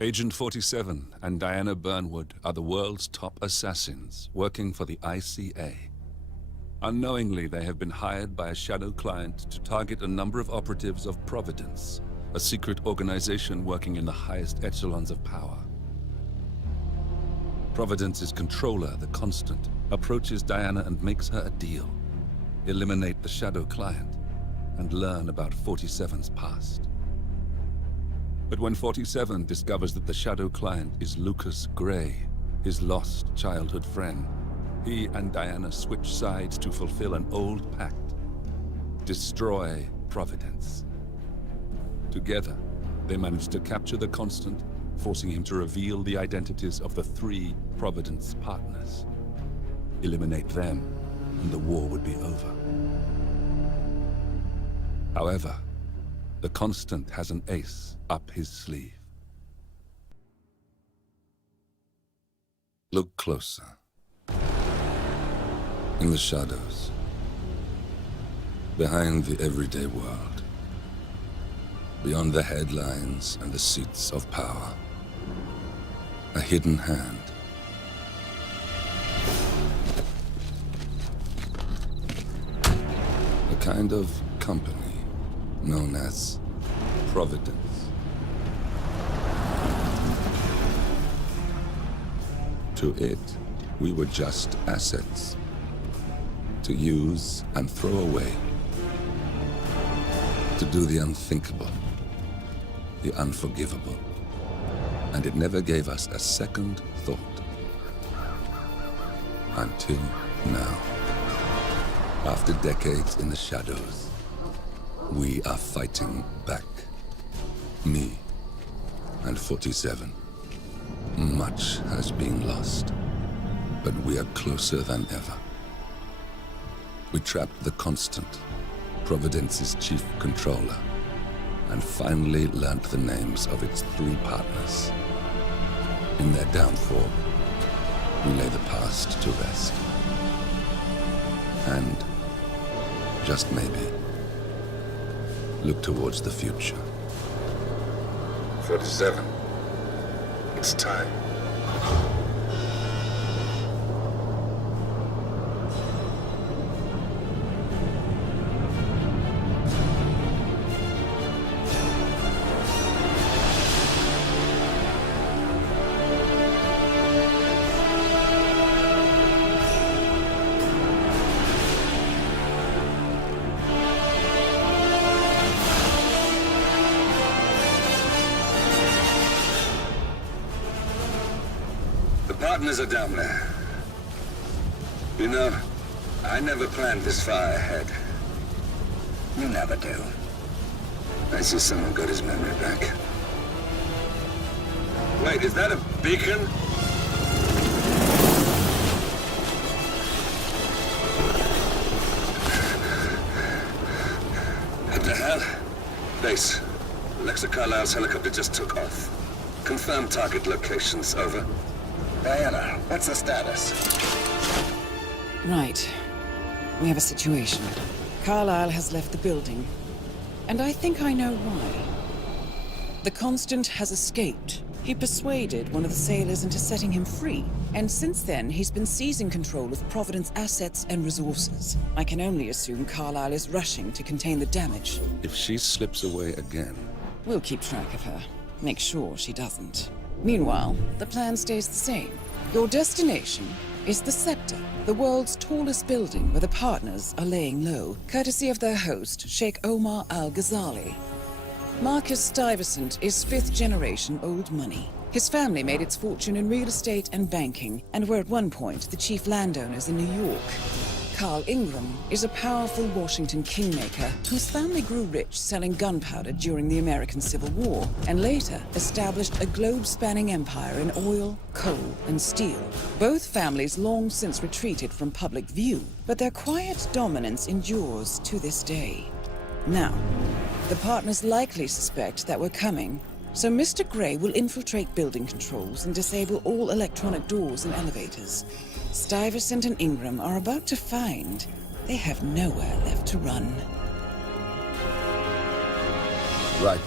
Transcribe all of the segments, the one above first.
Agent 47 and Diana Burnwood are the world's top assassins working for the ICA. Unknowingly, they have been hired by a shadow client to target a number of operatives of Providence, a secret organization working in the highest echelons of power. Providence's controller, the Constant, approaches Diana and makes her a deal. Eliminate the shadow client and learn about 47's past. But when 47 discovers that the shadow client is Lucas Gray, his lost childhood friend, he and Diana switch sides to fulfill an old pact: destroy Providence. Together, they manage to capture the Constant, forcing him to reveal the identities of the 3 Providence partners. Eliminate them, and the war would be over. However, the Constant has an ace up his sleeve. Look closer. In the shadows. Behind the everyday world. Beyond the headlines and the seats of power. A hidden hand. A kind of company known as Providence. To it, we were just assets. To use and throw away. To do the unthinkable. The unforgivable. And it never gave us a second thought. Until now. After decades in the shadows, we are fighting back. Me and 47. Much has been lost, but we are closer than ever. We trapped the Constant, Providence's chief controller, and finally learnt the names of its 3 partners. In their downfall, we lay the past to rest. And, just maybe, look towards the future. 47. It's time. Partners are down there. You know, I never planned this far ahead. You never do. I see someone got his memory back. Wait, is that a beacon? What the hell? Base. Alexa Carlisle's helicopter just took off. Confirm target locations, over. Diana, what's the status? Right. We have a situation. Carlisle has left the building. And I think I know why. The Constant has escaped. He persuaded one of the sailors into setting him free. And since then, he's been seizing control of Providence assets and resources. I can only assume Carlisle is rushing to contain the damage. If she slips away again... We'll keep track of her. Make sure she doesn't. Meanwhile, the plan stays the same. Your destination is the Scepter, the world's tallest building where the partners are laying low, courtesy of their host, Sheikh Omar Al-Ghazali. Marcus Stuyvesant is 5th-generation old money. His family made its fortune in real estate and banking, and were at one point the chief landowners in New York. Carl Ingram is a powerful Washington kingmaker whose family grew rich selling gunpowder during the American Civil War, and later established a globe-spanning empire in oil, coal, and steel. Both families long since retreated from public view, but their quiet dominance endures to this day. Now, the partners likely suspect that we're coming, so Mr. Gray will infiltrate building controls and disable all electronic doors and elevators. Stuyvesant and Ingram are about to find they have nowhere left to run. Right.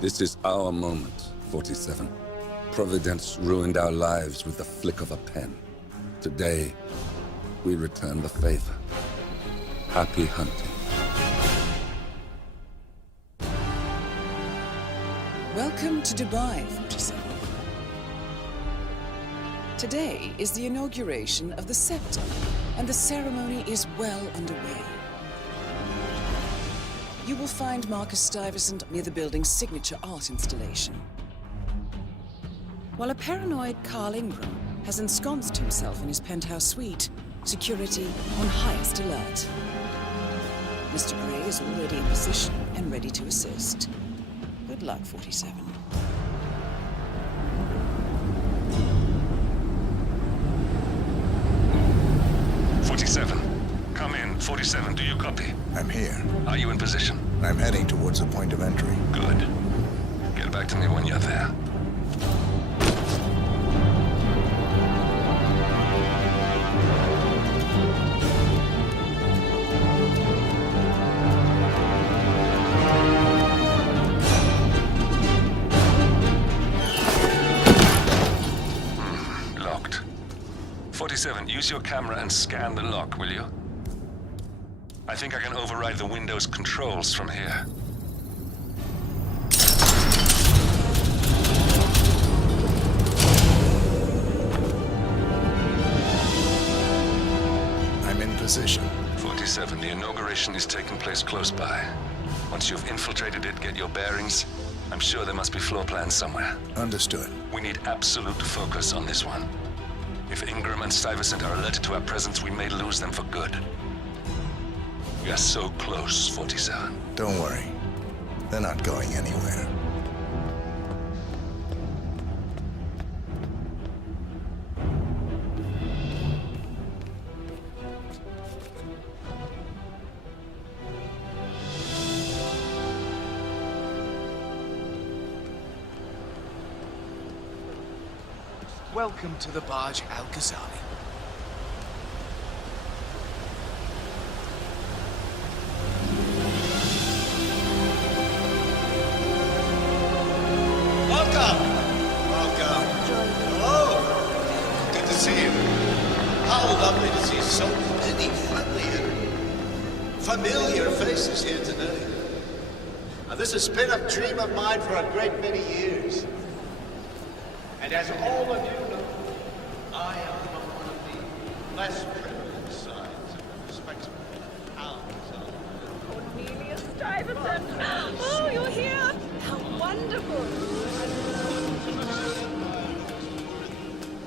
This is our moment. 47. Providence ruined our lives with the flick of a pen. Today, we return the favor. Happy hunting. Welcome to Dubai, 47. Today is the inauguration of the scepter, and the ceremony is well underway. You will find Marcus Stuyvesant near the building's signature art installation, while a paranoid Carl Ingram has ensconced himself in his penthouse suite, security on highest alert. Mr. Gray is already in position and ready to assist. Good luck, 47. 47. Come in. 47, do you copy? I'm here. Are you in position? I'm heading towards the point of entry. Good. Get back to me when you're there. Locked. 47, use your camera and scan the lock, will you? I think I can override the Windows controls from here. I'm in position. 47, the inauguration is taking place close by. Once you've infiltrated it, get your bearings. I'm sure there must be floor plans somewhere. Understood. We need absolute focus on this one. If Ingram and Stuyvesant are alerted to our presence, we may lose them for good. We are so close, 47. Don't worry. They're not going anywhere. Welcome to the barge Al-Ghazali. Welcome! Welcome. Hello! Good to see you. How lovely to see so many familiar faces here today. Now, this has been a dream of mine for a great many years. And as all of you know, I am from one of the less privileged sides of the respectable towns of Cornelius Stuyvesant! Oh, you're here! How wonderful!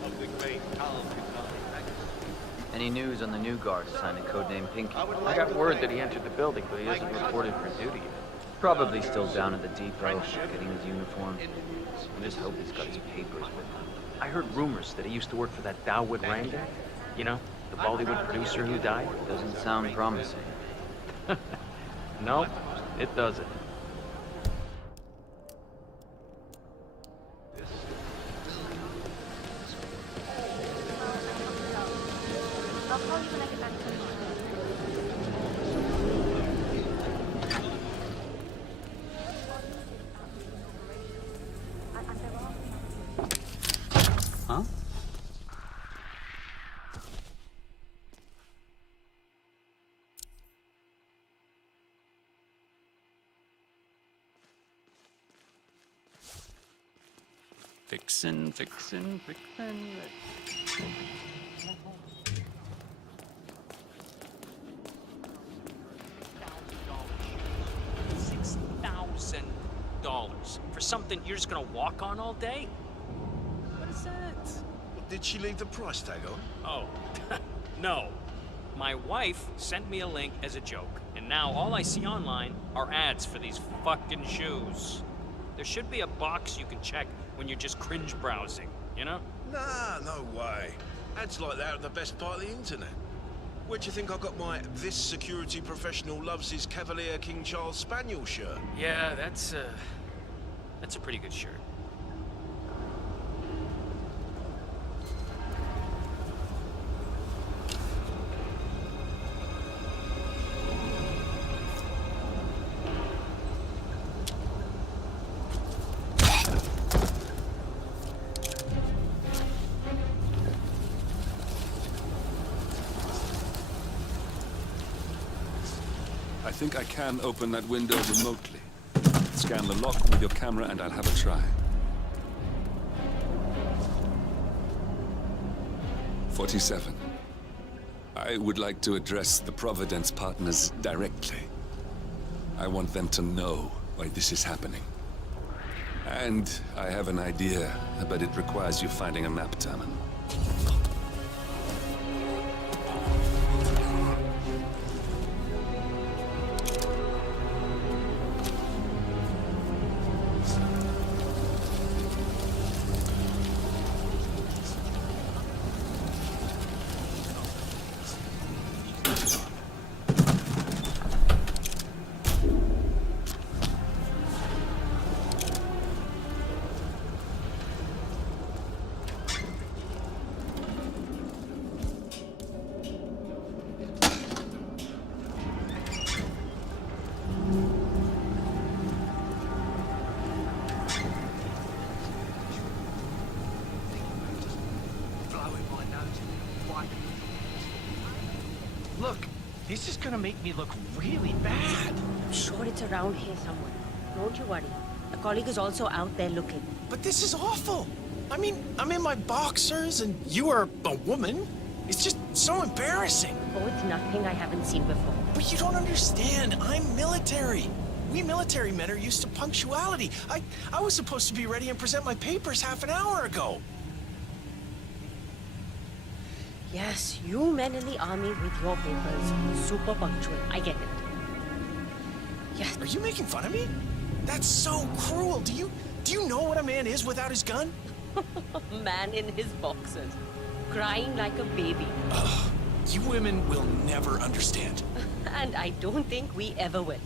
of the great town. Any news on the new guard assigned to codename Pinky? I got word that he entered the building, but he isn't reported for duty yet. Probably still down at the depot, getting his uniform. I just hope he's got his papers with him. I heard rumors that he used to work for that Dawood Ranga. You know, the Bollywood producer who died. Doesn't sound promising. Nope, it doesn't. I'll call you when I get back to the Huh? Fixin'. $6,000 for something you're just gonna walk on all day? What is that? Did she leave the price tag on? Oh, no. My wife sent me a link as a joke, and now all I see online are ads for these fucking shoes. There should be a box you can check when you're just cringe browsing, you know? Nah, no way. Ads like that are the best part of the internet. Where'd you think I got my "This security professional loves his Cavalier King Charles Spaniel" shirt? Yeah, that's a pretty good shirt. think I can open that window remotely. Scan the lock with your camera and I'll have a try. 47. I would like to address the Providence partners directly. I want them to know why this is happening. And I have an idea, but it requires you finding a map terminal. Look, this is gonna make me look really bad. I'm sure it's around here somewhere. Don't you worry. A colleague is also out there looking. But this is awful. I mean, I'm in my boxers and you are a woman. It's just so embarrassing. Oh, it's nothing I haven't seen before. But you don't understand. I'm military. We military men are used to punctuality. I was supposed to be ready and present my papers half an hour ago. Yes, you men in the army with your papers. Super punctual. I get it. Yes. Are you making fun of me? That's so cruel. Do you know what a man is without his gun? Man in his boxers. Crying like a baby. Ugh. You women will never understand. And I don't think we ever will.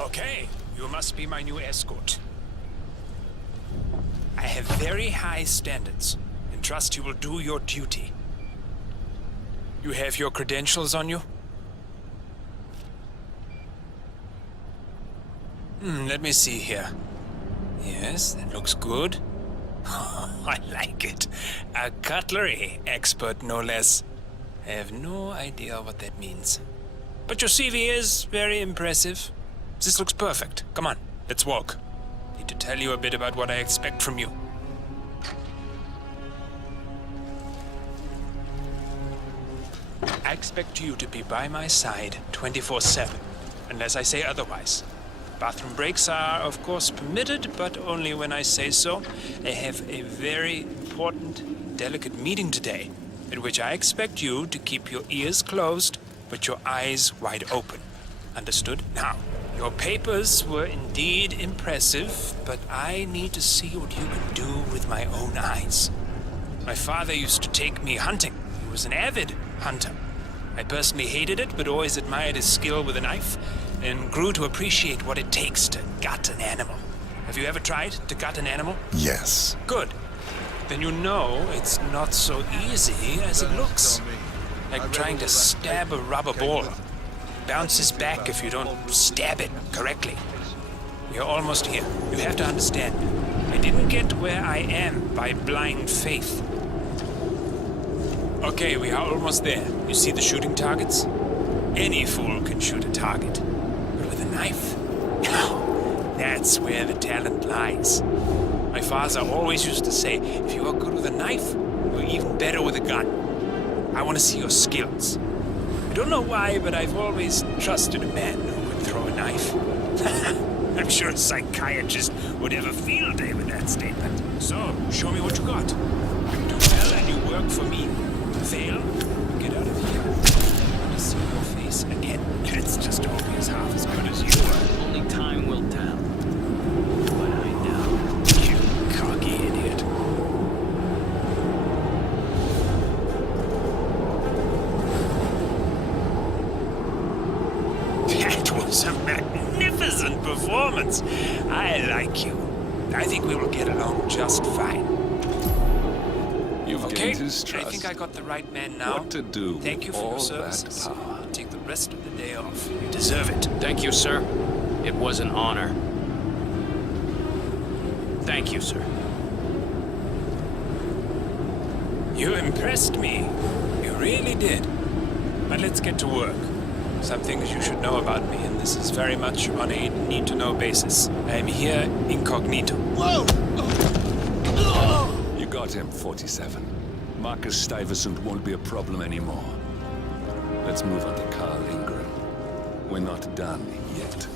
Okay, you must be my new escort. I have very high standards, and trust you will do your duty. You have your credentials on you? Let me see here. Yes, that looks good. I like it. A cutlery expert, no less. I have no idea what that means. But your CV is very impressive. This looks perfect. Come on, let's walk. Need to tell you a bit about what I expect from you. I expect you to be by my side 24/7, unless I say otherwise. Bathroom breaks are, of course, permitted, but only when I say so. I have a very important, delicate meeting today, at which I expect you to keep your ears closed, but your eyes wide open. Understood? Now, your papers were indeed impressive, but I need to see what you can do with my own eyes. My father used to take me hunting. He was an avid hunter. I personally hated it, but always admired his skill with a knife, and grew to appreciate what it takes to gut an animal. Have you ever tried to gut an animal? Yes. Good. Then you know it's not so easy as it looks. Like trying to stab a rubber ball. Bounces back if you don't stab it correctly. We are almost here. You have to understand. I didn't get where I am by blind faith. Okay, we are almost there. You see the shooting targets? Any fool can shoot a target. But with a knife? Now, that's where the talent lies. My father always used to say, if you are good with a knife, you're even better with a gun. I want to see your skills. I don't know why, but I've always trusted a man who could throw a knife. I'm sure a psychiatrist would have a field day with that statement. So, show me what you got. You do well and you work for me. Fail, get out of here. I want to see your face again. It's just always half as good as you are. Only time will tell. What I know. You cocky idiot. was a magnificent performance. I like you. I think we will get along just fine. You've Okay, gained his I trust. think I got the right man now. What to do Thank you with for your all services. that power? I'll take the rest of the day off. You deserve it. Thank you, sir. It was an honor. Thank you, sir. You impressed me. You really did. But let's get to work. Some things you should know about me, and this is very much on a need-to-know basis. I am here incognito. Whoa! You got him, 47. Marcus Stuyvesant won't be a problem anymore. Let's move on to Carl Ingram. We're not done yet.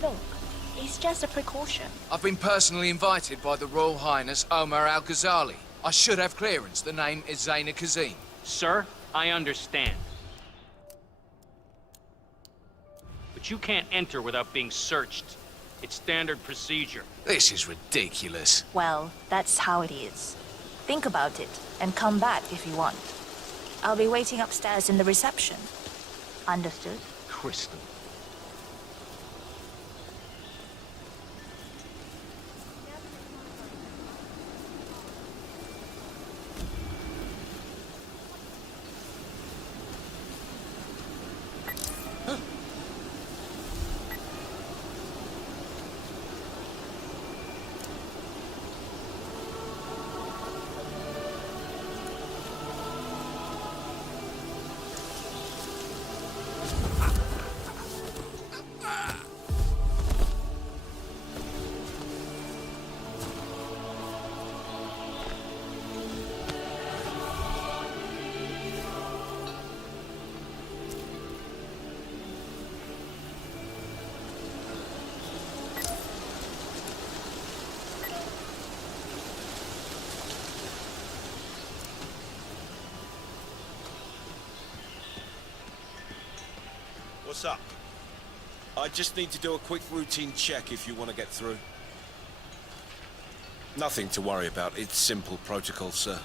Look, it's just a precaution. I've been personally invited by the Royal Highness Omar Al-Ghazali. I should have clearance. The name is Zaina Kazim. Sir, I understand. But you can't enter without being searched. It's standard procedure. This is ridiculous. Well, that's how it is. Think about it, and come back if you want. I'll be waiting upstairs in the reception. Understood? Crystal. What's up? I just need to do a quick routine check if you want to get through. Nothing to worry about. It's simple protocol, sir.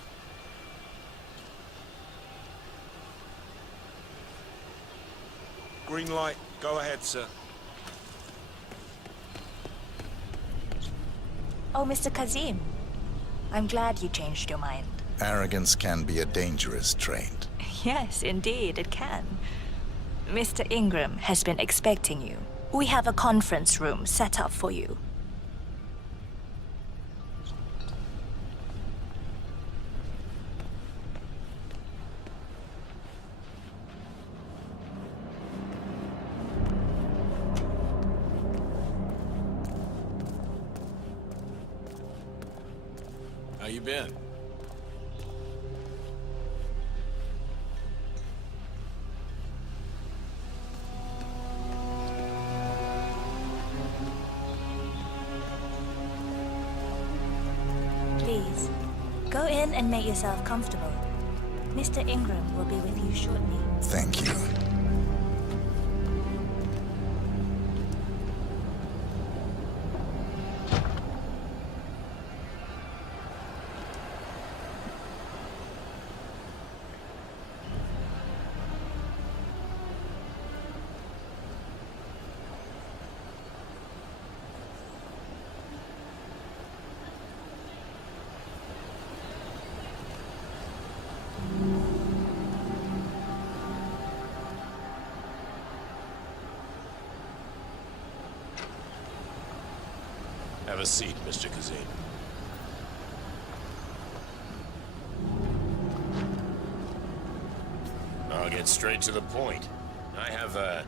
Green light. Go ahead, sir. Oh, Mr. Kazim. I'm glad you changed your mind. Arrogance can be a dangerous trait. Yes, indeed, it can. Mr. Ingram has been expecting you. We have a conference room set up for you. How you been? Please, go in and make yourself comfortable. Mr. Ingram will be with you shortly. Thank you. Have a seat, Mr. Kazim. I'll get straight to the point. I have a,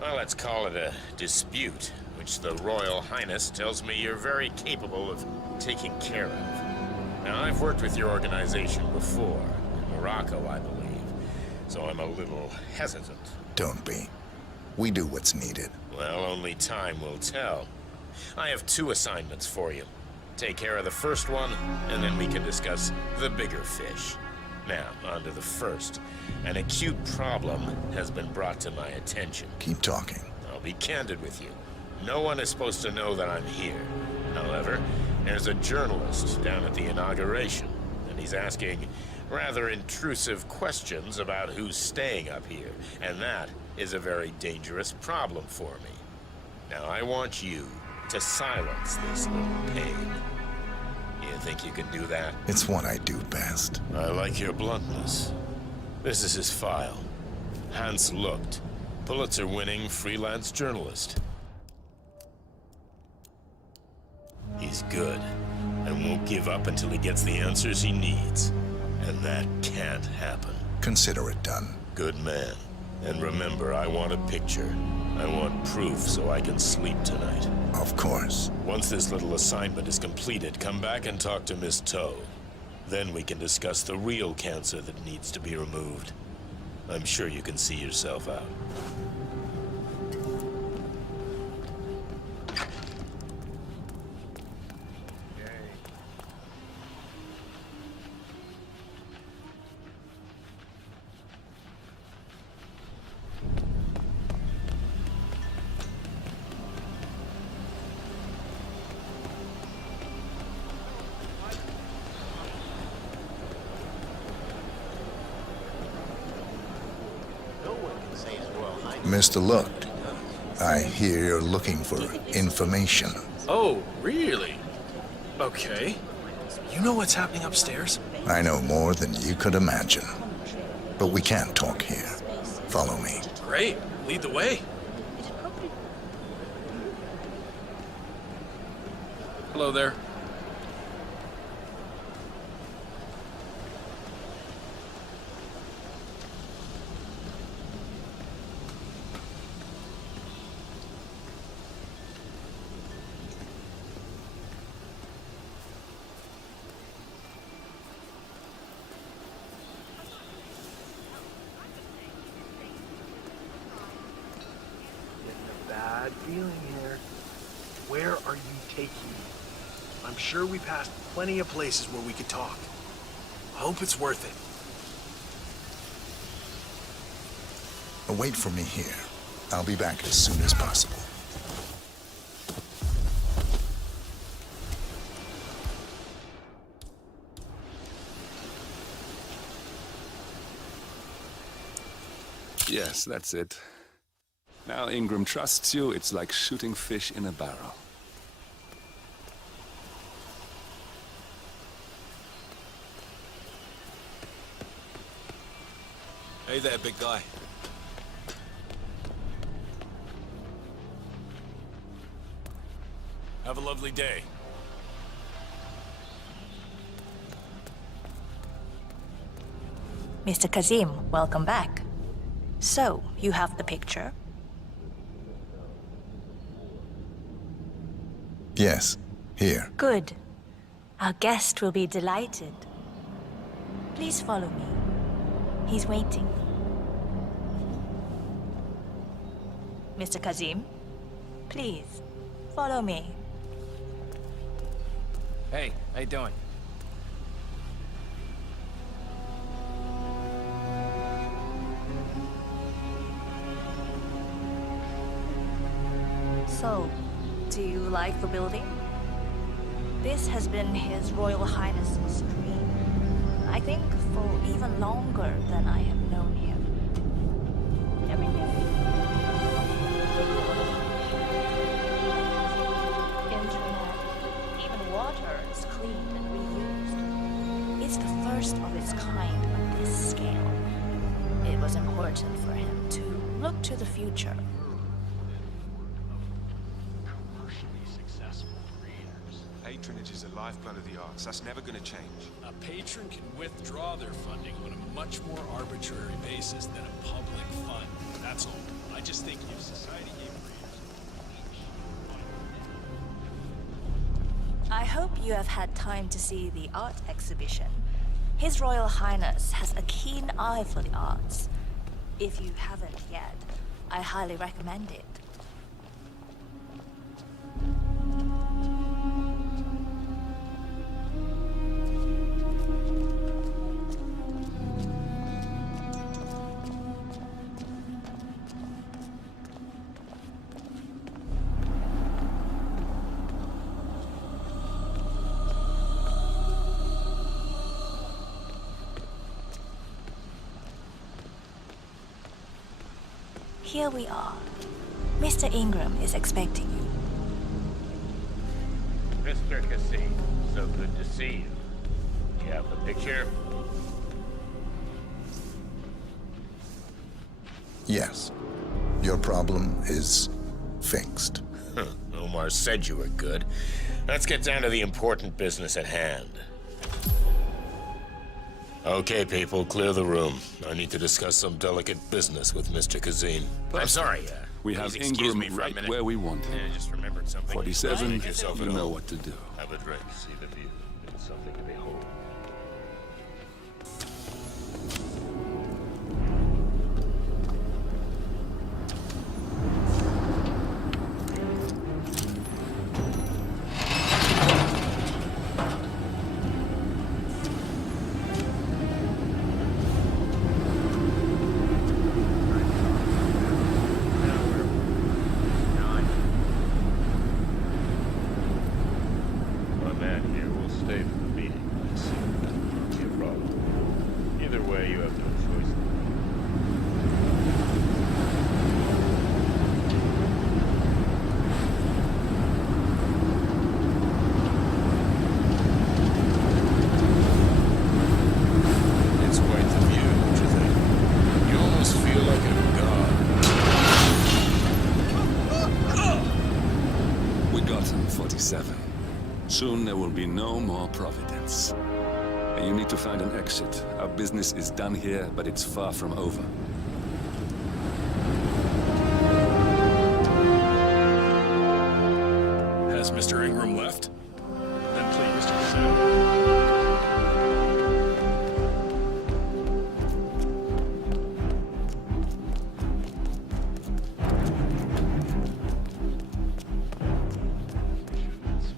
well, let's call it a dispute, which the Royal Highness tells me you're very capable of taking care of. Now, I've worked with your organization before, in Morocco, I believe, so I'm a little hesitant. Don't be. We do what's needed. Well, only time will tell. I have 2 assignments for you. Take care of the first one, and then we can discuss the bigger fish. Now, on to the first. An acute problem has been brought to my attention. Keep talking. I'll be candid with you. No one is supposed to know that I'm here. However, there's a journalist down at the inauguration, and he's asking rather intrusive questions about who's staying up here, and that is a very dangerous problem for me. Now, I want you to silence this little pain. You think you can do that? It's what I do best. I like your bluntness. This is his file. Hans Lucht, Pulitzer-winning freelance journalist. He's good, and won't give up until he gets the answers he needs. And that can't happen. Consider it done. Good man. And remember, I want a picture. I want proof so I can sleep tonight. Of course. Once this little assignment is completed, come back and talk to Miss Toe. Then we can discuss the real cancer that needs to be removed. I'm sure you can see yourself out. Mr. Lucht, I hear you're looking for information. Oh, really? Okay. You know what's happening upstairs? I know more than you could imagine. But we can't talk here. Follow me. Great. Lead the way. Hello there. Bad feeling here. Where are you taking me? I'm sure we passed plenty of places where we could talk. I hope it's worth it. Wait for me here. I'll be back as soon as possible. Yes, that's it. Now Ingram trusts you, it's like shooting fish in a barrel. Hey there, big guy. Have a lovely day. Mr. Kazim, welcome back. So, you have the picture? Yes, here. Good. Our guest will be delighted. Please follow me. He's waiting. Mr. Kazim, please, follow me. Hey, how you doing? So, do you like the building? This has been His Royal Highness's dream. I think for even longer than I have known him. Every day. Internet, even water is cleaned and reused. It's the first of its kind on this scale. It was important for him to look to the future. Patronage is the lifeblood of the arts. That's never going to change. A patron can withdraw their funding on a much more arbitrary basis than a public fund. That's all. I just think if society gave I hope you have had time to see the art exhibition. His Royal Highness has a keen eye for the arts. If you haven't yet, I highly recommend it. here we are. Mr. Ingram is expecting you. Mr. Cassie, so good to see you. You have the picture? Yes. Your problem is fixed. Omar said you were good. Let's get down to the important business at hand. Okay, people, clear the room. I need to discuss some delicate business with Mr. Kazim. I'm sorry, we have please excuse Ingram me for a right minute. where we want him. I just remembered something. 47, Make yourself you at know home. what to do. Have a drink. See the view. It's something to behold. My man here will stay for the meeting. I see. Won't be a problem. Either way, you have no choice. It's quite the view, don't you think? You almost feel like a god. We got him, 47. Soon there will be no more Providence. And you need to find an exit. Our business is done here, but it's far from over. Has Mr. Ingram left? Then please, Mr. Kazim.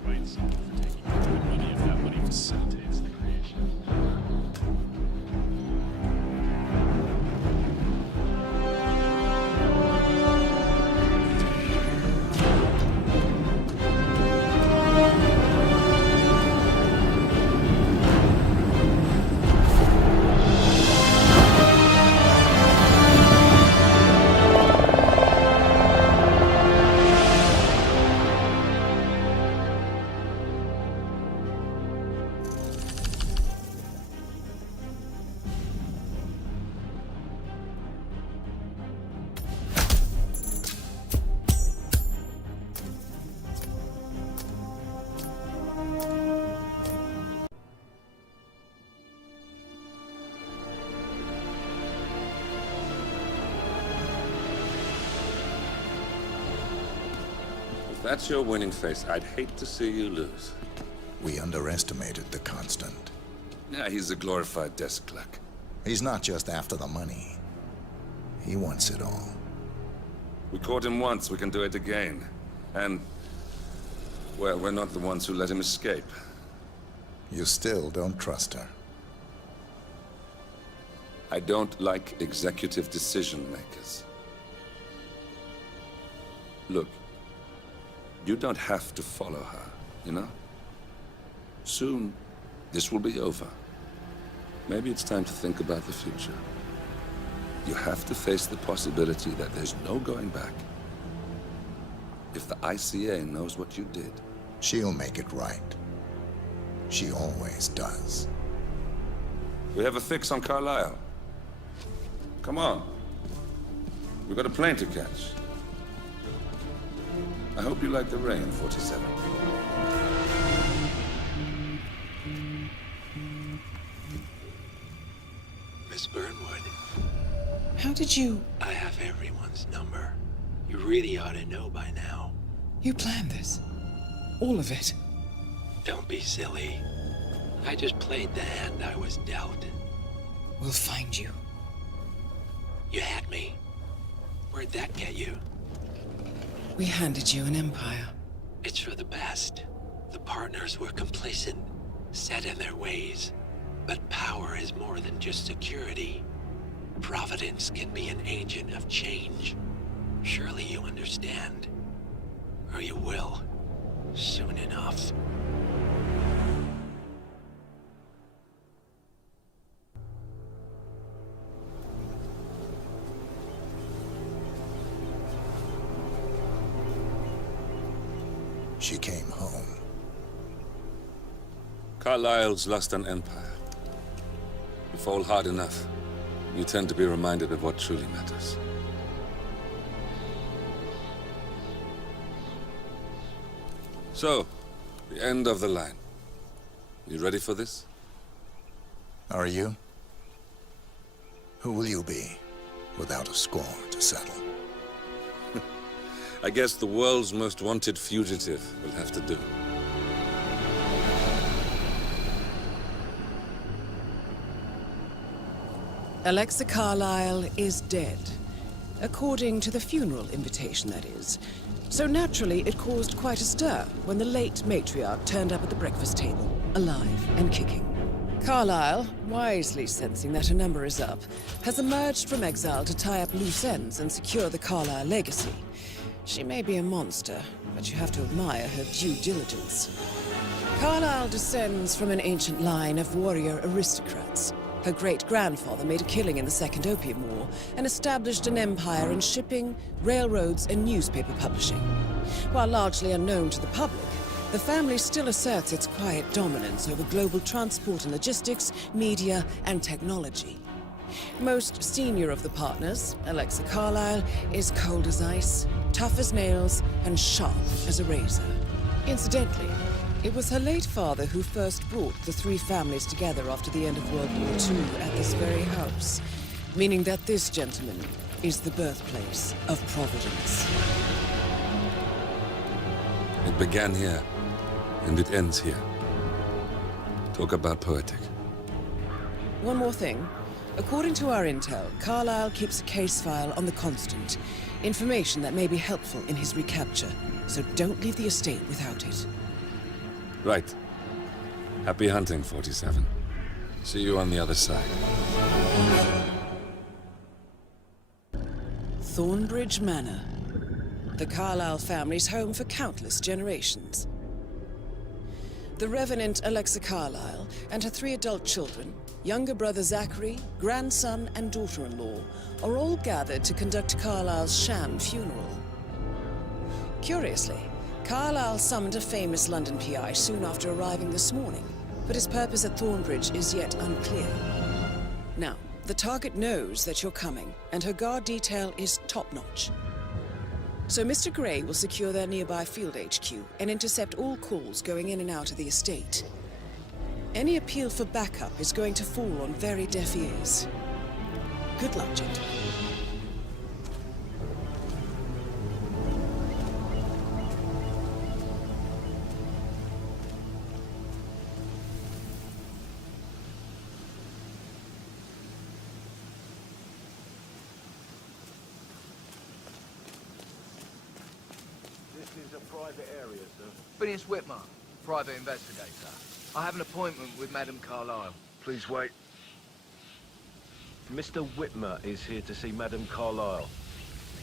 Fight someone for taking good money if that money facilitates the creation. If that's your winning face, I'd hate to see you lose. We underestimated the Constant. Yeah, he's a glorified desk clerk. He's not just after the money. He wants it all. We caught him once, we can do it again. And, well, we're not the ones who let him escape. You still don't trust her. I don't like executive decision makers. Look, you don't have to follow her, you know? Soon, this will be over. Maybe it's time to think about the future. You have to face the possibility that there's no going back. If the ICA knows what you did, she'll make it right. She always does. We have a fix on Carlisle. Come on. We've got a plane to catch. I hope you like the rain, 47. Miss Burnwood. How did you... I have everyone's number. You really ought to know by now. You planned this? All of it? Don't be silly. I just played the hand I was dealt. We'll find you. You had me. Where'd that get you? We handed you an empire. It's for the best. The partners were complacent, set in their ways. But power is more than just security. Providence can be an agent of change. Surely you understand. Or you will. Soon enough. she came home. Carlyle's lost an empire. You fall hard enough, you tend to be reminded of what truly matters. So, the end of the line. You ready for this? Are you? Who will you be, without a score to settle? I guess the world's most wanted fugitive will have to do. Alexa Carlyle is dead. According to the funeral invitation, that is. So naturally, it caused quite a stir when the late matriarch turned up at the breakfast table, alive and kicking. Carlyle, wisely sensing that her number is up, has emerged from exile to tie up loose ends and secure the Carlyle legacy. She may be a monster, but you have to admire her due diligence. Carlyle descends from an ancient line of warrior aristocrats. Her great-grandfather made a killing in the Second Opium War and established an empire in shipping, railroads, and newspaper publishing. While largely unknown to the public, the family still asserts its quiet dominance over global transport and logistics, media, and technology. Most senior of the partners, Alexa Carlyle, is cold as ice, tough as nails, and sharp as a razor. Incidentally, it was her late father who first brought the three families together after the end of World War II at this very house, meaning that this gentleman is the birthplace of Providence. It began here, and it ends here. Talk about poetic. One more thing. According to our intel, Carlyle keeps a case file on the Constant. Information that may be helpful in his recapture, so don't leave the estate without it. Right. Happy hunting, 47. See you on the other side. Thornbridge Manor. The Carlyle family's home for countless generations. The Revenant Alexa Carlyle and her 3 adult children, younger brother Zachary, grandson, and daughter-in-law, are all gathered to conduct Carlyle's sham funeral. Curiously, Carlyle summoned a famous London PI soon after arriving this morning, but his purpose at Thornbridge is yet unclear. Now, the target knows that you're coming, and her guard detail is top-notch. So Mr. Gray will secure their nearby field HQ and intercept all calls going in and out of the estate. Any appeal for backup is going to fall on very deaf ears. Good luck, gentlemen. This is a private area, sir. Phineas Whitmer, private investigator. I have an appointment with Madame Carlyle. Please wait. Mr. Whitmer is here to see Madame Carlyle.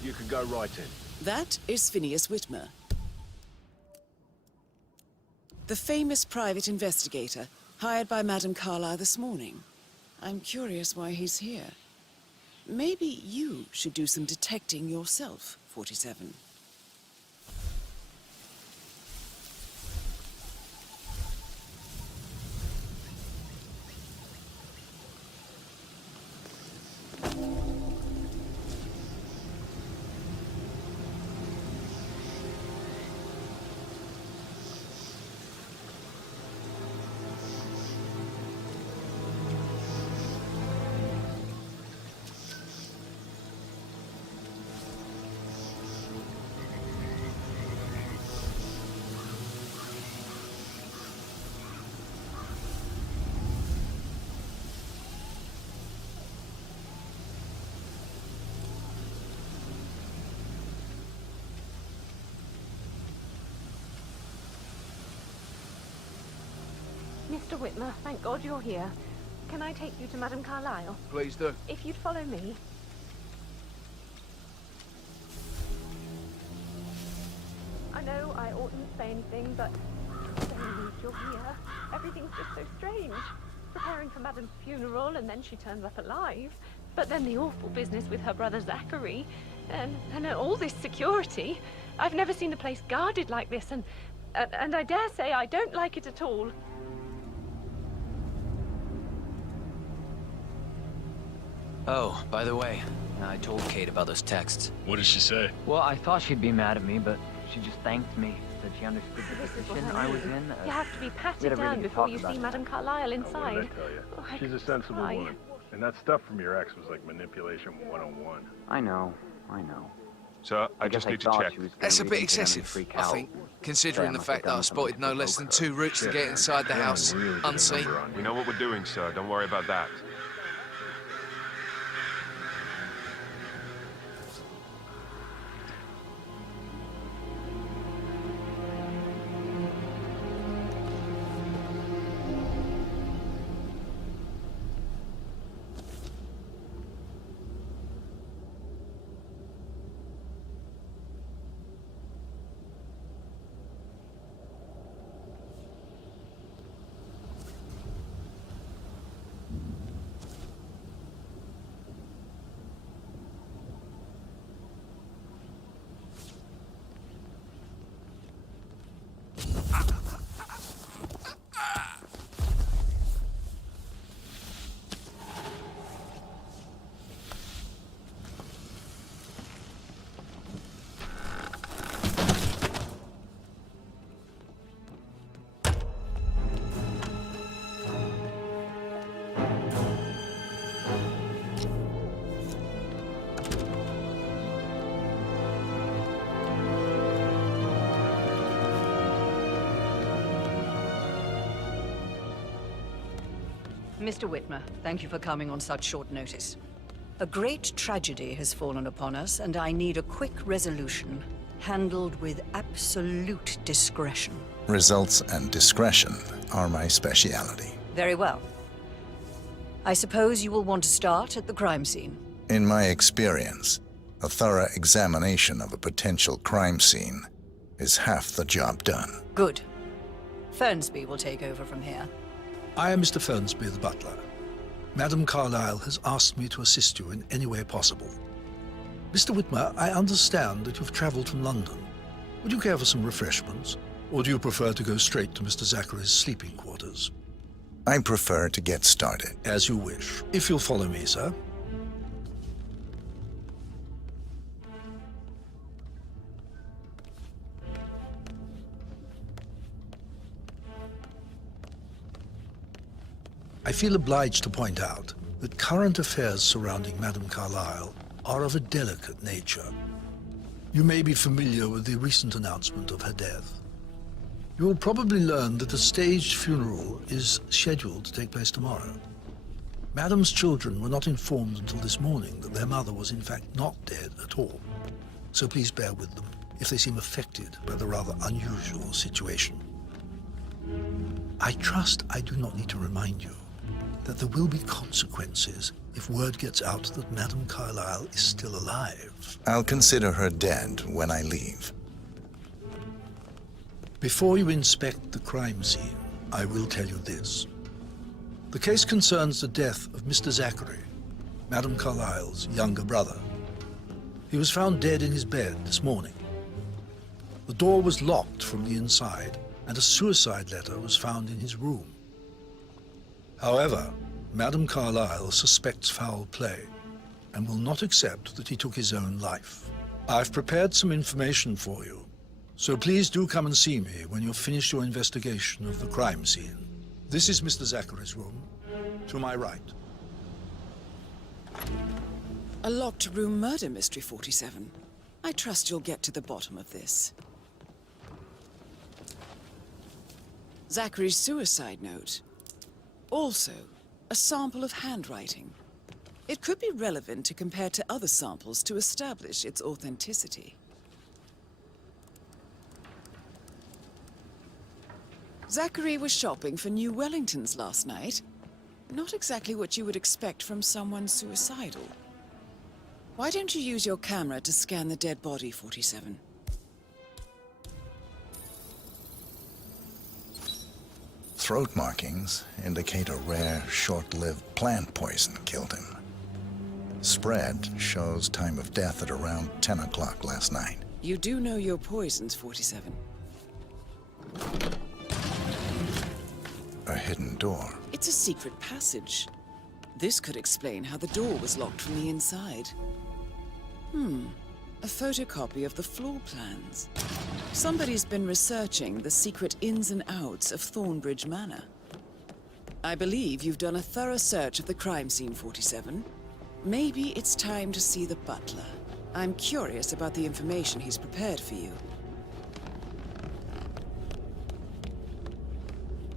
You can go right in. That is Phineas Whitmer, the famous private investigator hired by Madame Carlyle this morning. I'm curious why he's here. Maybe you should do some detecting yourself, 47. Mr. Whitmer, thank God you're here. Can I take you to Madame Carlyle? Please do. If you'd follow me. I know I oughtn't say anything, but relieved you're here. Everything's just so strange. Preparing for Madame's funeral, and then she turns up alive. But then the awful business with her brother Zachary, and all this security. I've never seen the place guarded like this, and And I dare say I don't like it at all. Oh, by the way, I told Kate about those texts. What did she say? Well, I thought she'd be mad at me, but she just thanked me. Said she understood the This is what position I I was mean. in. You have to be we patted had a really down good before talk you about see it. Madame Carlyle inside. What did I tell you? Oh, I She's a could sensible cry. woman. And that stuff from your ex was like manipulation 101. I know. Sir, I guess just need to thought check. she was gonna That's a read bit into them and excessive, freak I out. think, considering Say I the must fact have that I done spotted something no to less than provoke 2 routes to get inside the house, unseen. We know what we're doing, sir. Don't worry about that. Mr. Whitmer, thank you for coming on such short notice. A great tragedy has fallen upon us, and I need a quick resolution, handled with absolute discretion. Results and discretion are my speciality. Very well. I suppose you will want to start at the crime scene. In my experience, a thorough examination of a potential crime scene is half the job done. Good. Fernsby will take over from here. I am Mr. Fernsby, the butler. Madame Carlyle has asked me to assist you in any way possible. Mr. Whitmer, I understand that you've traveled from London. Would you care for some refreshments? Or do you prefer to go straight to Mr. Zachary's sleeping quarters? I prefer to get started. As you wish. If you'll follow me, sir. I feel obliged to point out that current affairs surrounding Madame Carlyle are of a delicate nature. You may be familiar with the recent announcement of her death. You will probably learn that a staged funeral is scheduled to take place tomorrow. Madame's children were not informed until this morning that their mother was in fact not dead at all. So please bear with them if they seem affected by the rather unusual situation. I trust I do not need to remind you that there will be consequences if word gets out that Madame Carlyle is still alive. I'll consider her dead when I leave. Before you inspect the crime scene, I will tell you this. The case concerns the death of Mr. Zachary, Madame Carlyle's younger brother. He was found dead in his bed this morning. The door was locked from the inside, and a suicide letter was found in his room. However, Madame Carlyle suspects foul play and will not accept that he took his own life. I've prepared some information for you, so please do come and see me when you've finished your investigation of the crime scene. This is Mr. Zachary's room, to my right. A locked room murder mystery, 47. I trust you'll get to the bottom of this. Zachary's suicide note. Also, a sample of handwriting. It could be relevant to compare to other samples to establish its authenticity. Zachary was shopping for New Wellingtons last night. Not exactly what you would expect from someone suicidal. Why don't you use your camera to scan the dead body, 47? Throat markings indicate a rare, short-lived plant poison killed him. Spread shows time of death at around 10 o'clock last night. You do know your poisons, 47. A hidden door. It's a secret passage. This could explain how the door was locked from the inside. A photocopy of the floor plans. Somebody's been researching the secret ins and outs of Thornbridge Manor. I believe you've done a thorough search of the crime scene, 47. Maybe it's time to see the butler. I'm curious about the information he's prepared for you.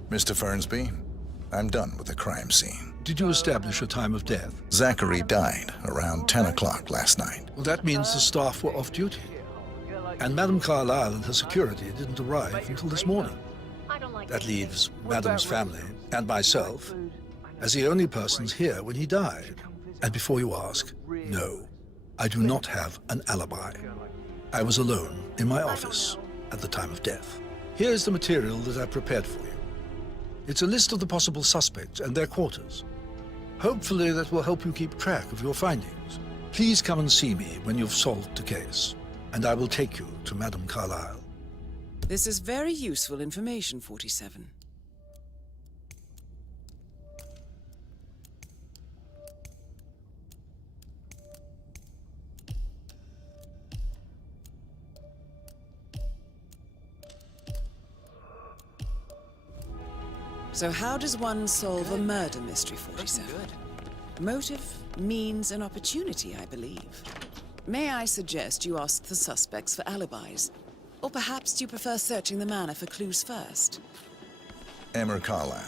Mr. Fernsby, I'm done with the crime scene. Did you establish a time of death? Zachary died around 10 o'clock last night. Well, that means the staff were off duty. And Madame Carlyle and her security didn't arrive until this morning. That leaves Madame's family and myself as the only persons here when he died. And before you ask, no, I do not have an alibi. I was alone in my office at the time of death. Here's the material that I prepared for you. It's a list of the possible suspects and their quarters. Hopefully that will help you keep track of your findings. Please come and see me when you've solved the case, and I will take you to Madame Carlyle. This is very useful information, 47. So how does one solve a murder mystery, 47? Motive, means, and opportunity, I believe. May I suggest you ask the suspects for alibis? Or perhaps do you prefer searching the manor for clues first? Emma Carlyle,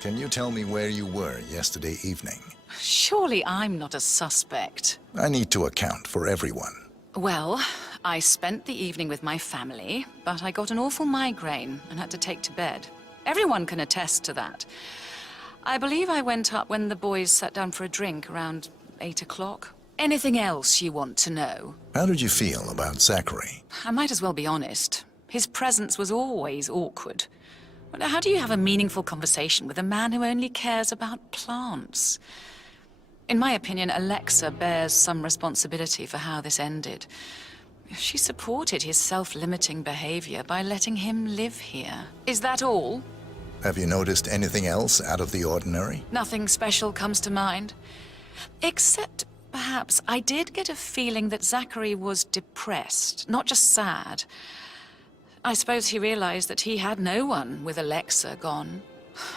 can you tell me where you were yesterday evening? Surely I'm not a suspect. I need to account for everyone. Well, I spent the evening with my family, but I got an awful migraine and had to take to bed. Everyone can attest to that. I believe I went up when the boys sat down for a drink around 8 o'clock. Anything else you want to know? How did you feel about Zachary? I might as well be honest. His presence was always awkward. But how do you have a meaningful conversation with a man who only cares about plants? In my opinion, Alexa bears some responsibility for how this ended. She supported his self-limiting behavior by letting him live here. Is that all? Have you noticed anything else out of the ordinary? Nothing special comes to mind. Except, perhaps, I did get a feeling that Zachary was depressed, not just sad. I suppose he realized that he had no one with Alexa gone.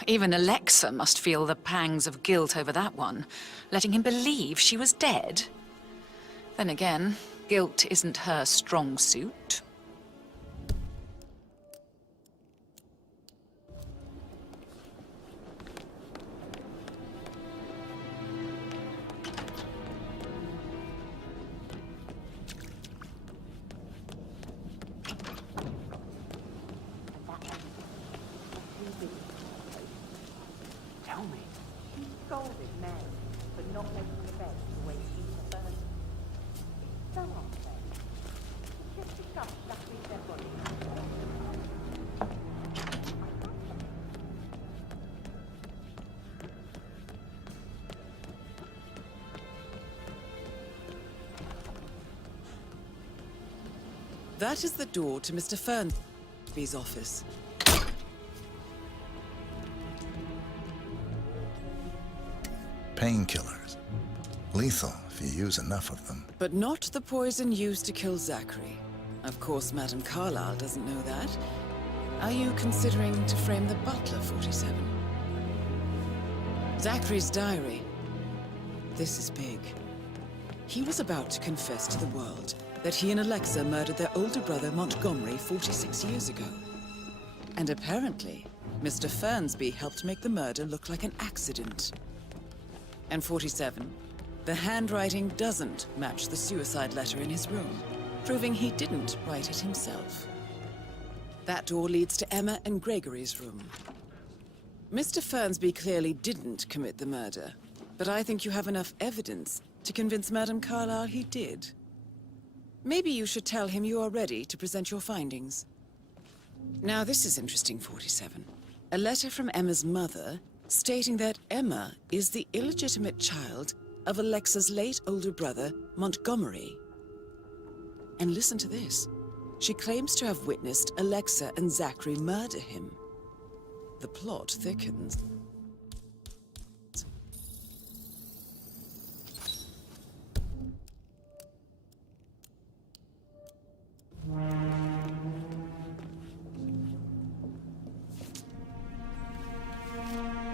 Even Alexa must feel the pangs of guilt over that one, letting him believe she was dead. Then again, guilt isn't her strong suit. Tell me. He scolded Mary for not making the bed the way she preferred. It's so unfair. Just discuss Zachary's dead body. That is the door to Mr. Fernsby's office. Painkillers. Lethal if you use enough of them. But not the poison used to kill Zachary. Of course, Madame Carlyle doesn't know that. Are you considering to frame the butler, 47? Zachary's diary. This is big. He was about to confess to the world that he and Alexa murdered their older brother Montgomery 46 years ago. And apparently, Mr. Fernsby helped make the murder look like an accident. And 47, the handwriting doesn't match the suicide letter in his room, proving he didn't write it himself. That door leads to Emma and Gregory's room. Mr. Fernsby clearly didn't commit the murder, but I think you have enough evidence to convince Madame Carlyle he did. Maybe you should tell him you are ready to present your findings. Now this is interesting, 47. A letter from Emma's mother stating that Emma is the illegitimate child of Alexa's late older brother, Montgomery. And listen to this. She claims to have witnessed Alexa and Zachary murder him. The plot thickens.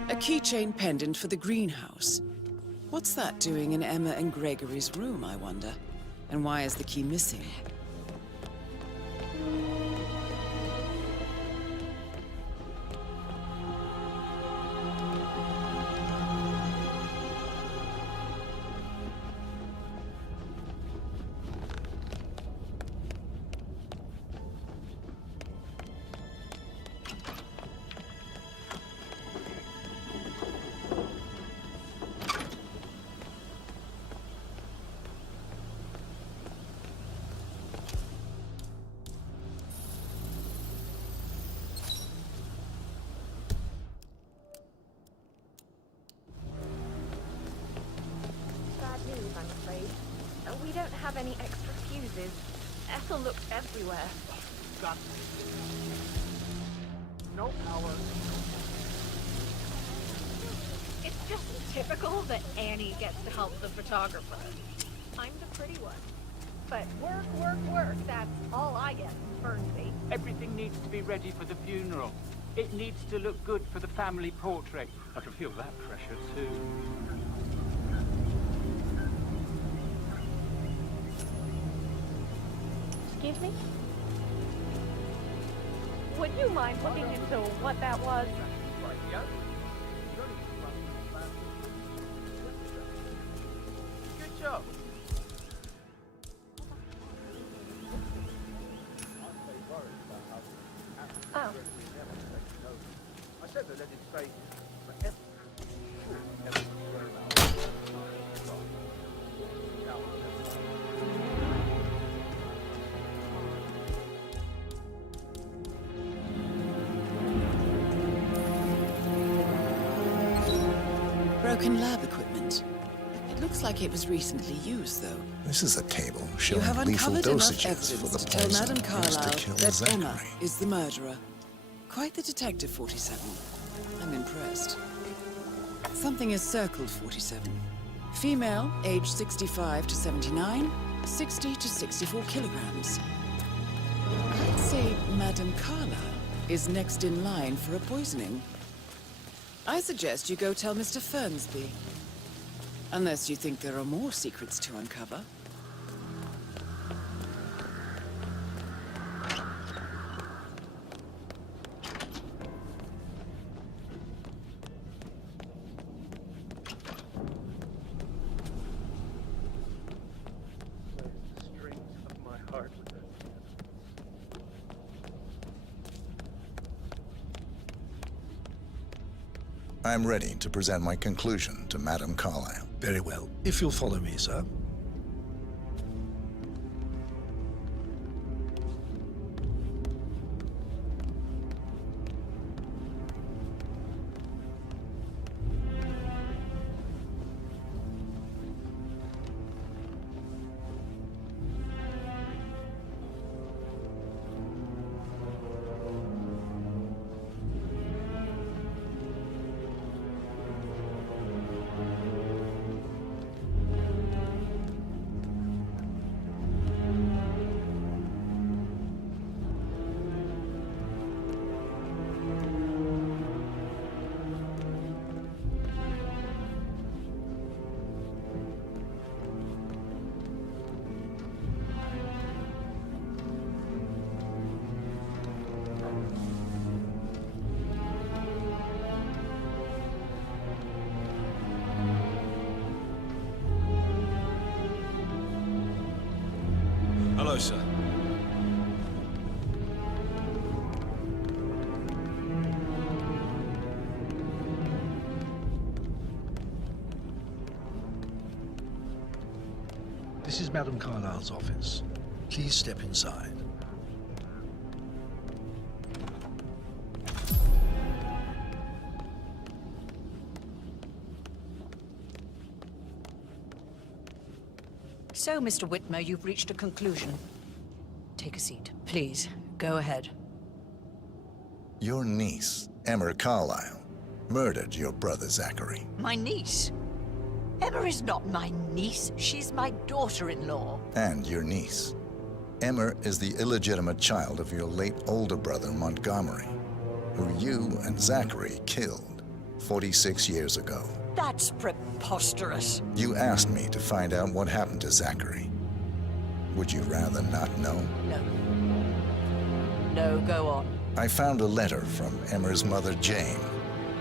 A keychain pendant for the greenhouse. What's that doing in Emma and Gregory's room, I wonder? And why is the key missing? I'm afraid. We don't have any extra fuses. Ethel looked everywhere. Got no power. It's just typical that Annie gets to help the photographer. I'm the pretty one. But work, work, work, that's all I get from Fernsby. Everything needs to be ready for the funeral. It needs to look good for the family portrait. I can feel that pressure too. Excuse me? Would you mind looking into what that was? Good job. Oh. I said that let it stay forever. Broken lab equipment. It looks like it was recently used, though. This is a table You showing have lethal uncovered enough dosages for evidence the to tell poison Madame used to Carlyle kill that Zachary. Emma is the murderer. Quite the detective, 47. I'm impressed. Something is circled, 47. Female, age 65 to 79, 60 to 64 kilograms. I'd say Madame Carlyle is next in line for a poisoning. I suggest you go tell Mr. Fernsby. Unless you think there are more secrets to uncover. I'm ready to present my conclusion to Madame Carlyle. Very well. If you'll follow me, sir. Hello, sir. This is Madame Carlyle's office. Please step inside. So, Mr. Whitmer, you've reached a conclusion. Take take a seat. Please, go ahead. Your niece, Emma Carlyle, murdered your brother Zachary. My niece? Emma is not my niece. She's my daughter-in-law. And your niece. Emma is the illegitimate child of your late older brother Montgomery, who you and Zachary killed 46 years ago. That's preposterous. You asked me to find out what happened to Zachary. Would you rather not know? No. No, go on. I found a letter from Emma's mother, Jane,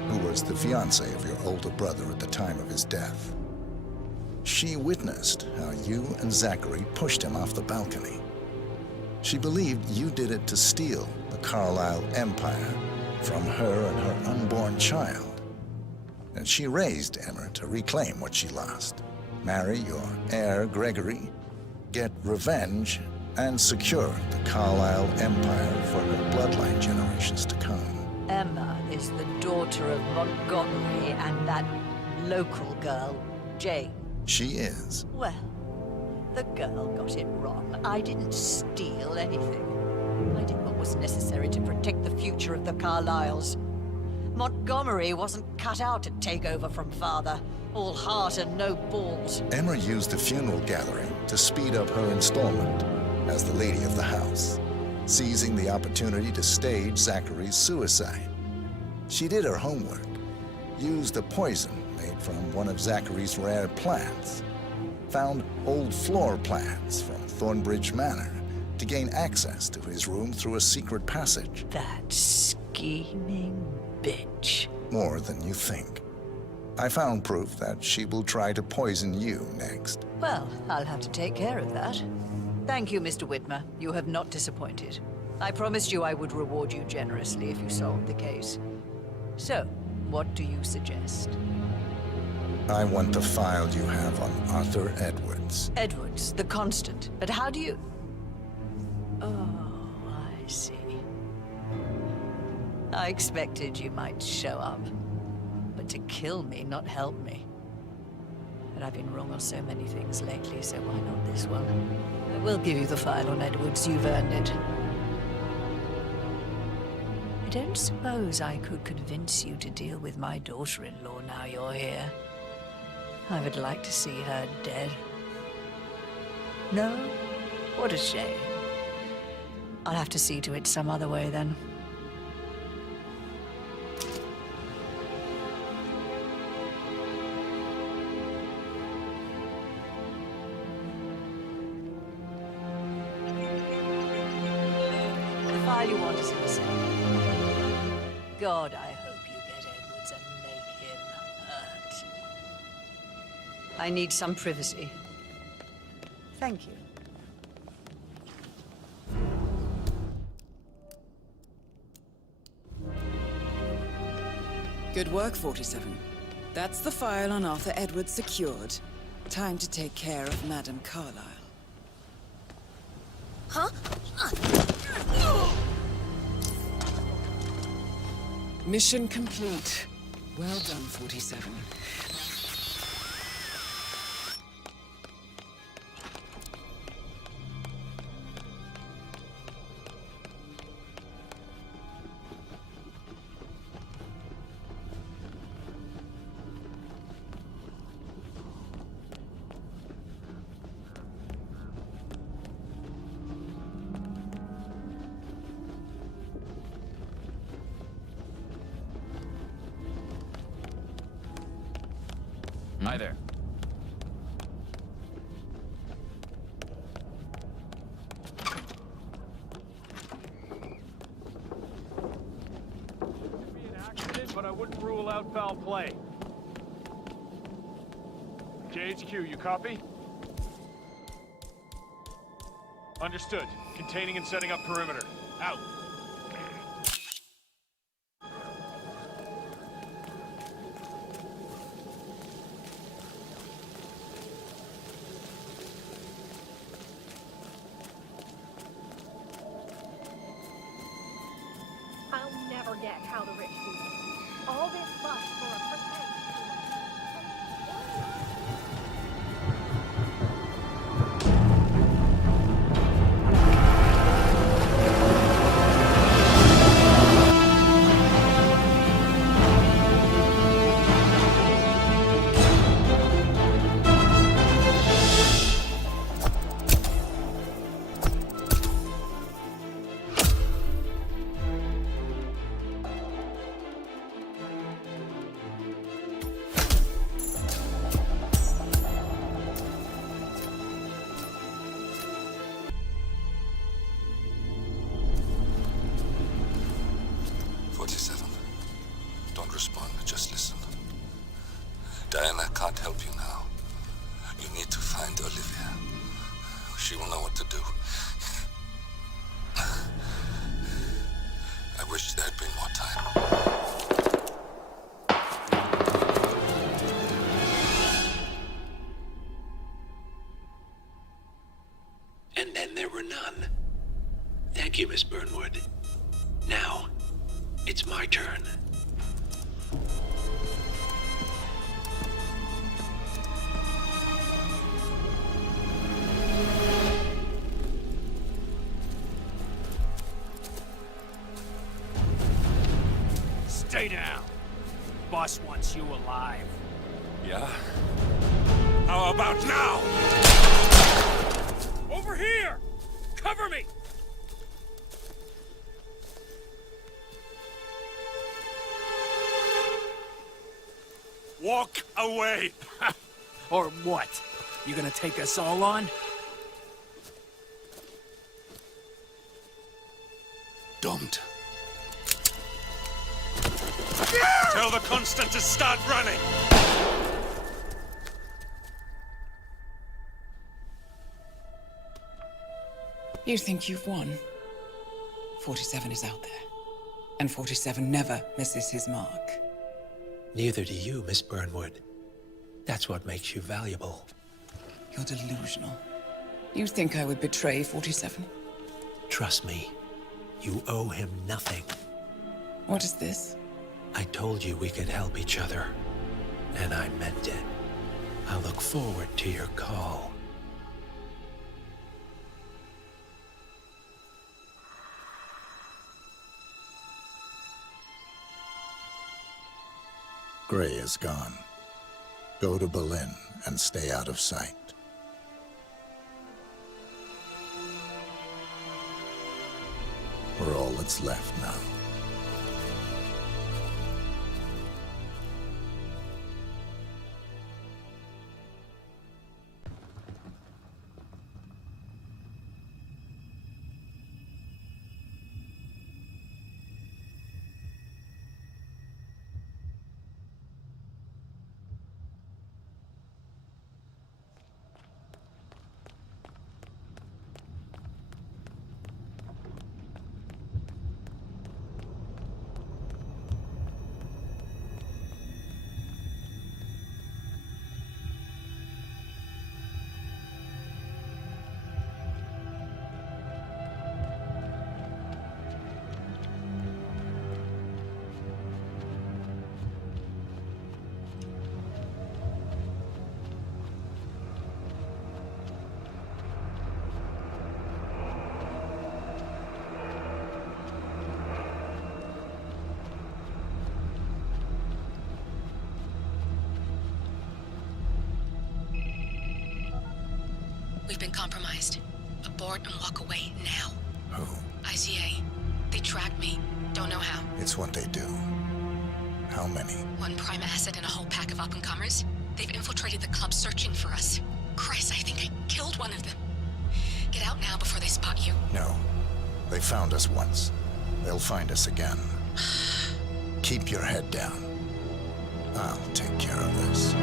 who was the fiancée of your older brother at the time of his death. She witnessed how you and Zachary pushed him off the balcony. She believed you did it to steal the Carlyle empire from her and her unborn child. And she raised Emma to reclaim what she lost. Marry your heir, Gregory, get revenge, and secure the Carlyle empire for her bloodline generations to come. Emma is the daughter of Montgomery and that local girl, Jane. She is. Well, the girl got it wrong. I didn't steal anything. I did what was necessary to protect the future of the Carlyles. Montgomery wasn't cut out to take over from father. All heart and no balls. Emma used the funeral gathering to speed up her installment as the lady of the house, seizing the opportunity to stage Zachary's suicide. She did her homework, used a poison made from one of Zachary's rare plants, found old floor plans from Thornbridge Manor to gain access to his room through a secret passage. That scheming bitch. More than you think. I found proof that she will try to poison you next. Well, I'll have to take care of that. Thank you, Mr. Whitmer. You have not disappointed. I promised you I would reward you generously if you solved the case. So, what do you suggest? I want the file you have on Arthur Edwards. Edwards, the Constant. But how do you... Oh, I see. I expected you might show up. But to kill me, not help me. But I've been wrong on so many things lately, so why not this one? I will give you the file on Edwards. You've earned it. I don't suppose I could convince you to deal with my daughter-in-law now you're here. I would like to see her dead. No? What a shame. I'll have to see to it some other way then. The file you want is in the safe. God, I hope you get Edwards and make him hurt. I need some privacy. Thank you. Good work, 47. That's the file on Arthur Edwards secured. Time to take care of Madame Carlyle. Huh? Mission complete. Well done, 47. Hi there. Could be an accident, but I wouldn't rule out foul play. KHQ, you copy? Understood. Containing and setting up perimeter. Out. I'll never get how the rich do it. All this fuss for a pretend. 47. Don't respond, just listen. Diana can't help you now. You need to find Olivia. She will know what to do. I wish there had been more time. And then there were none. Thank you, Miss Burnwood. Now, it's my turn. Stay down. Boss wants you alive. Yeah? How about now? Over here! Cover me! Walk away! Or what? You gonna take us all on? Don't. Tell the Constant to start running! You think you've won? 47 is out there. And 47 never misses his mark. Neither do you, Miss Burnwood. That's what makes you valuable. You're delusional. You think I would betray 47? Trust me, you owe him nothing. What is this? I told you we could help each other, and I meant it. I look forward to your call. Gray is gone. Go to Berlin and stay out of sight. We're all that's left now. We've been compromised. Abort and walk away now. Who? ICA. They tracked me. Don't know how. It's what they do. How many? One prime asset and a whole pack of up-and-comers. They've infiltrated the club searching for us. Christ, I think I killed one of them. Get out now before they spot you. No. They found us once. They'll find us again. Keep your head down. I'll take care of this.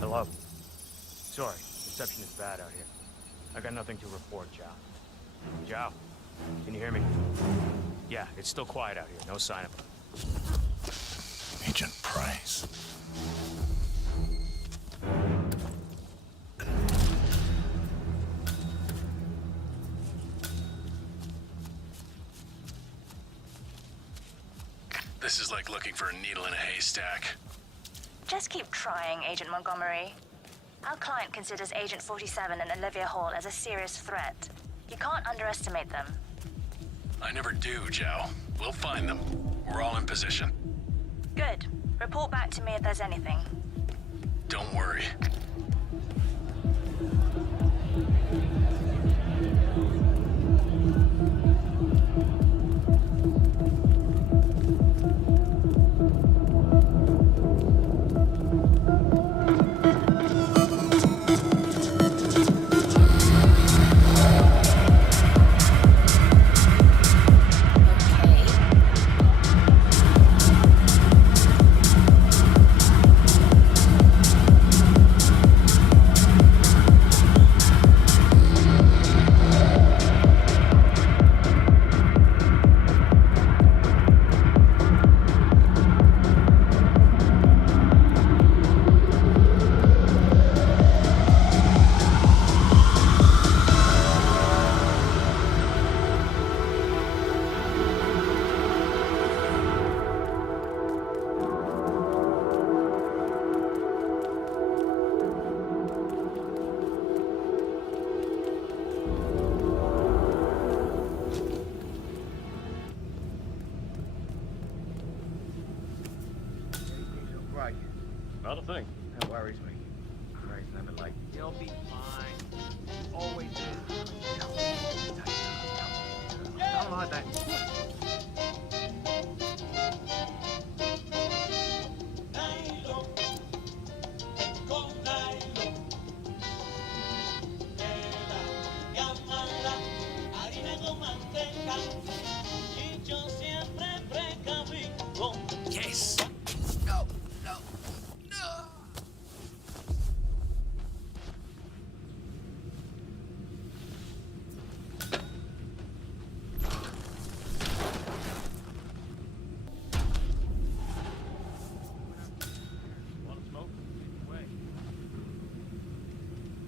Hello. Sorry, reception is bad out here. I got nothing to report, Zhao. Zhao, can you hear me? Yeah, it's still quiet out here. No sign of him. Agent Price. This is like looking for a needle in a haystack. Just keep trying, Agent Montgomery. Our client considers Agent 47 and Olivia Hall as a serious threat. You can't underestimate them. I never do, Zhao. We'll find them. We're all in position. Good. Report back to me if there's anything. Don't worry.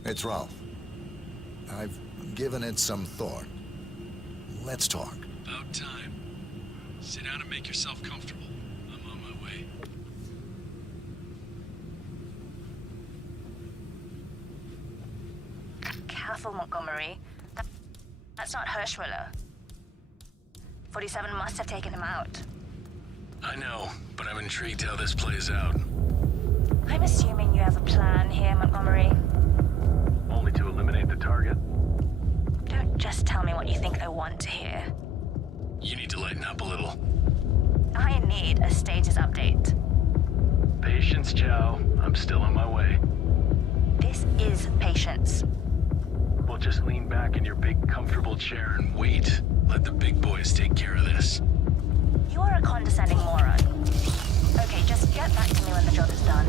It's Ralph. I've given it some thought. Let's talk. About time. Sit down and make yourself comfortable. I'm on my way. Careful, Montgomery. That's not Hirschmuller. 47 must have taken him out. I know, but I'm intrigued how this plays out. I'm assuming you have a plan here, Montgomery. Only to eliminate the target? Don't just tell me what you think I want to hear. You need to lighten up a little. I need a status update. Patience, Chow. I'm still on my way. This is patience. Well, just lean back in your big, comfortable chair and wait. Let the big boys take care of this. You are a condescending moron. Okay, just get back to me when the job is done.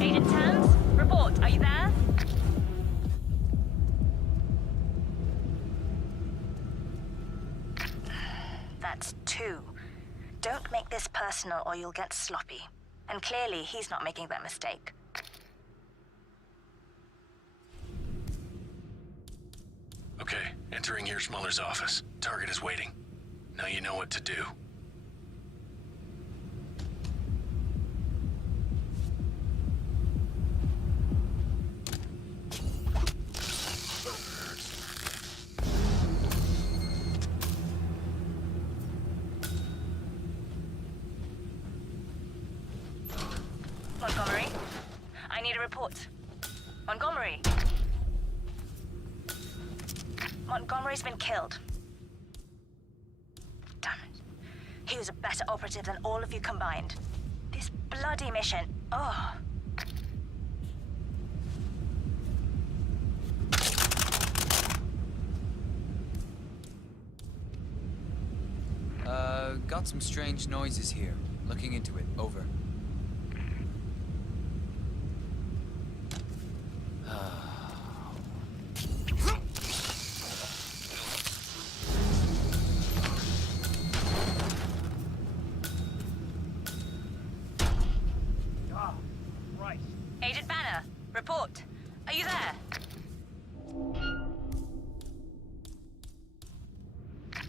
Agent Thames, report. Are you there? That's 2. Don't make this personal or you'll get sloppy. And clearly, he's not making that mistake. Okay, entering Hirschmuller's office. Target is waiting. Now you know what to do. Montgomery, I need a report. Montgomery. Montgomery's been killed. Damn it. He was a better operative than all of you combined. This bloody mission. Oh. Got some strange noises here. Looking into it. Over. Agent Banner, report. Are you there?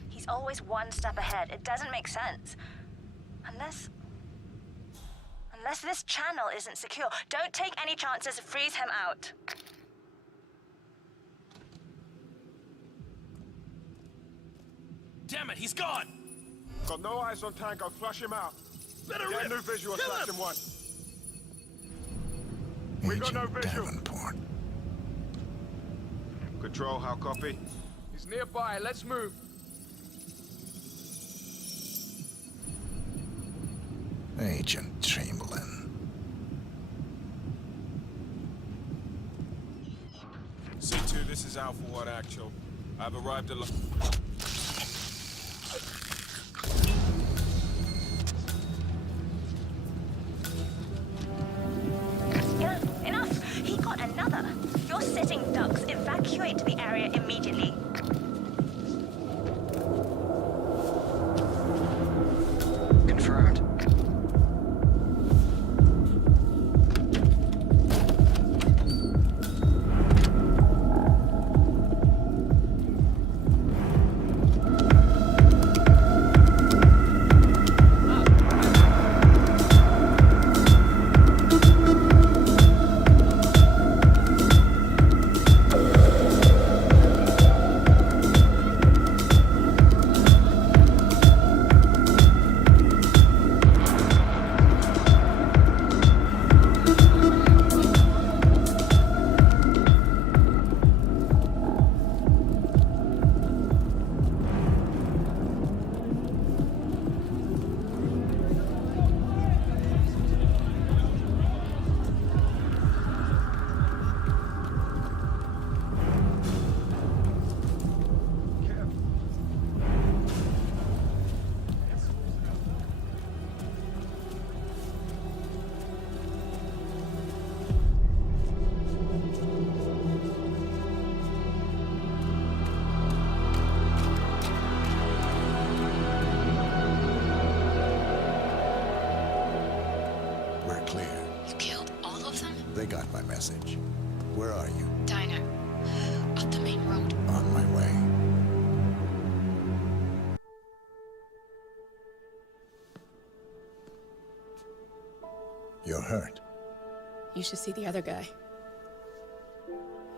He's always one step ahead. It doesn't make sense. Unless this channel isn't secure. Don't take any chances. Freeze him out. Damn it, he's gone! Got no eyes on Tango, flush him out. Get a new visual, Section 1. We got no visual. Davenport. Control, how copy? He's nearby, let's move. Agent Chamberlain. C2, this is Alpha 1 Actual. I've arrived at... Enough! He got another. You're sitting ducks. Evacuate the area immediately. Confirmed. clear. You killed all of them? They got my message. Where are you? Diner. Up the main road. On my way. You're hurt. You should see the other guy.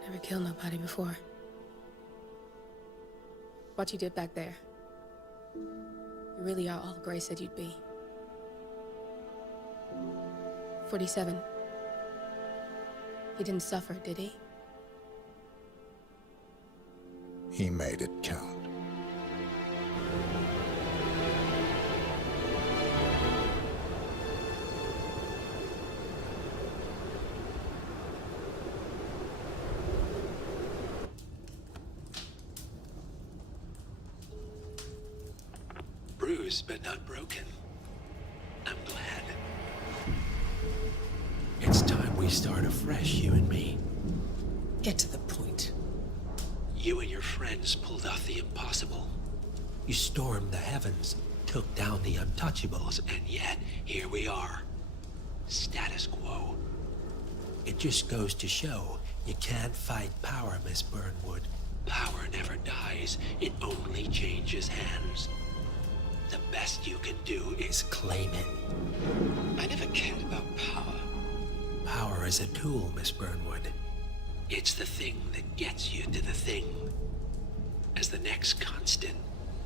Never killed nobody before. What you did back there. You really are all Gray said you'd be. 47. He didn't suffer, did he? He made it count. Bruised but not broken. I'm glad. It's time we start afresh, you and me. Get to the point. You and your friends pulled off the impossible. You stormed the heavens, took down the untouchables, And yet, here we are. Status quo. it just goes to show you can't fight power, Miss Burnwood. Power never dies, it only changes hands. The best you can do is Claim it. I never cared about power. Power is a tool, Miss Burnwood. It's the thing that gets you to the thing. As the next constant,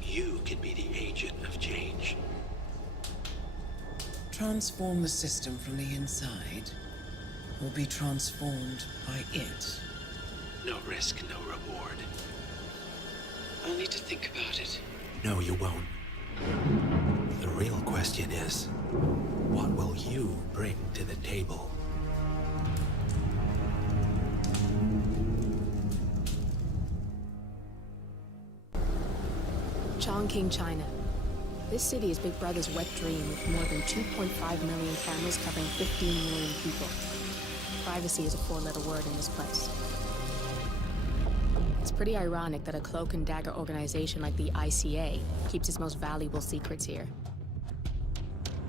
you can be the agent of change. Transform the system from the inside, or be transformed by it. No risk, no reward. I'll need to think about it. No, you won't. The real question is, what will you bring to the table? Chongqing, China. This city is Big Brother's wet dream with more than 2.5 million cameras covering 15 million people. Privacy is a four-letter word in this place. It's pretty ironic that a cloak and dagger organization like the ICA keeps its most valuable secrets here.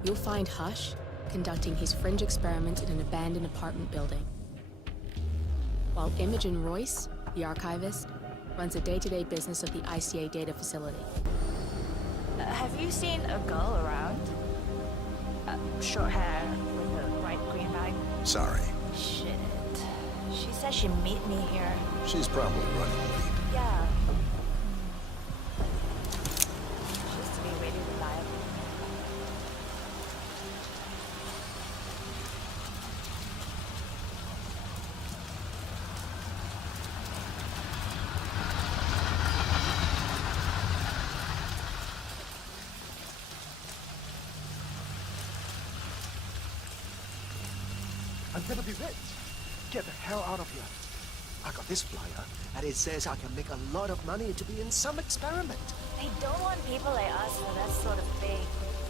You'll find Hush conducting his fringe experiments in an abandoned apartment building, while Imogen Royce, the archivist, runs the day-to-day business of the ICA data facility. Have you seen a girl around? Short hair with a bright green bag? Sorry. Shit. She said she'd meet me here. She's probably running late. Yeah. She used to be really reliable. I'm gonna be rich. Get the hell out of here. I got this flyer, and it says I can make a lot of money to be in some experiment. They don't want people like us for that sort of thing.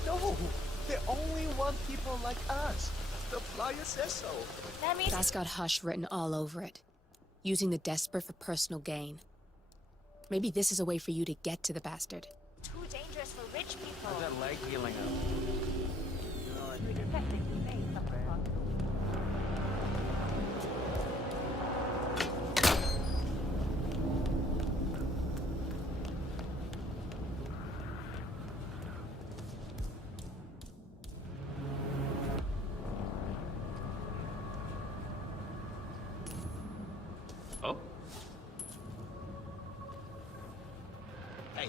No, they only want people like us. The flyer says so. That means That's got Hush written all over it. Using the desperate for personal gain. Maybe this is a way for you to get to the bastard. too dangerous for rich people. How's that leg healing up? Oh? Hey,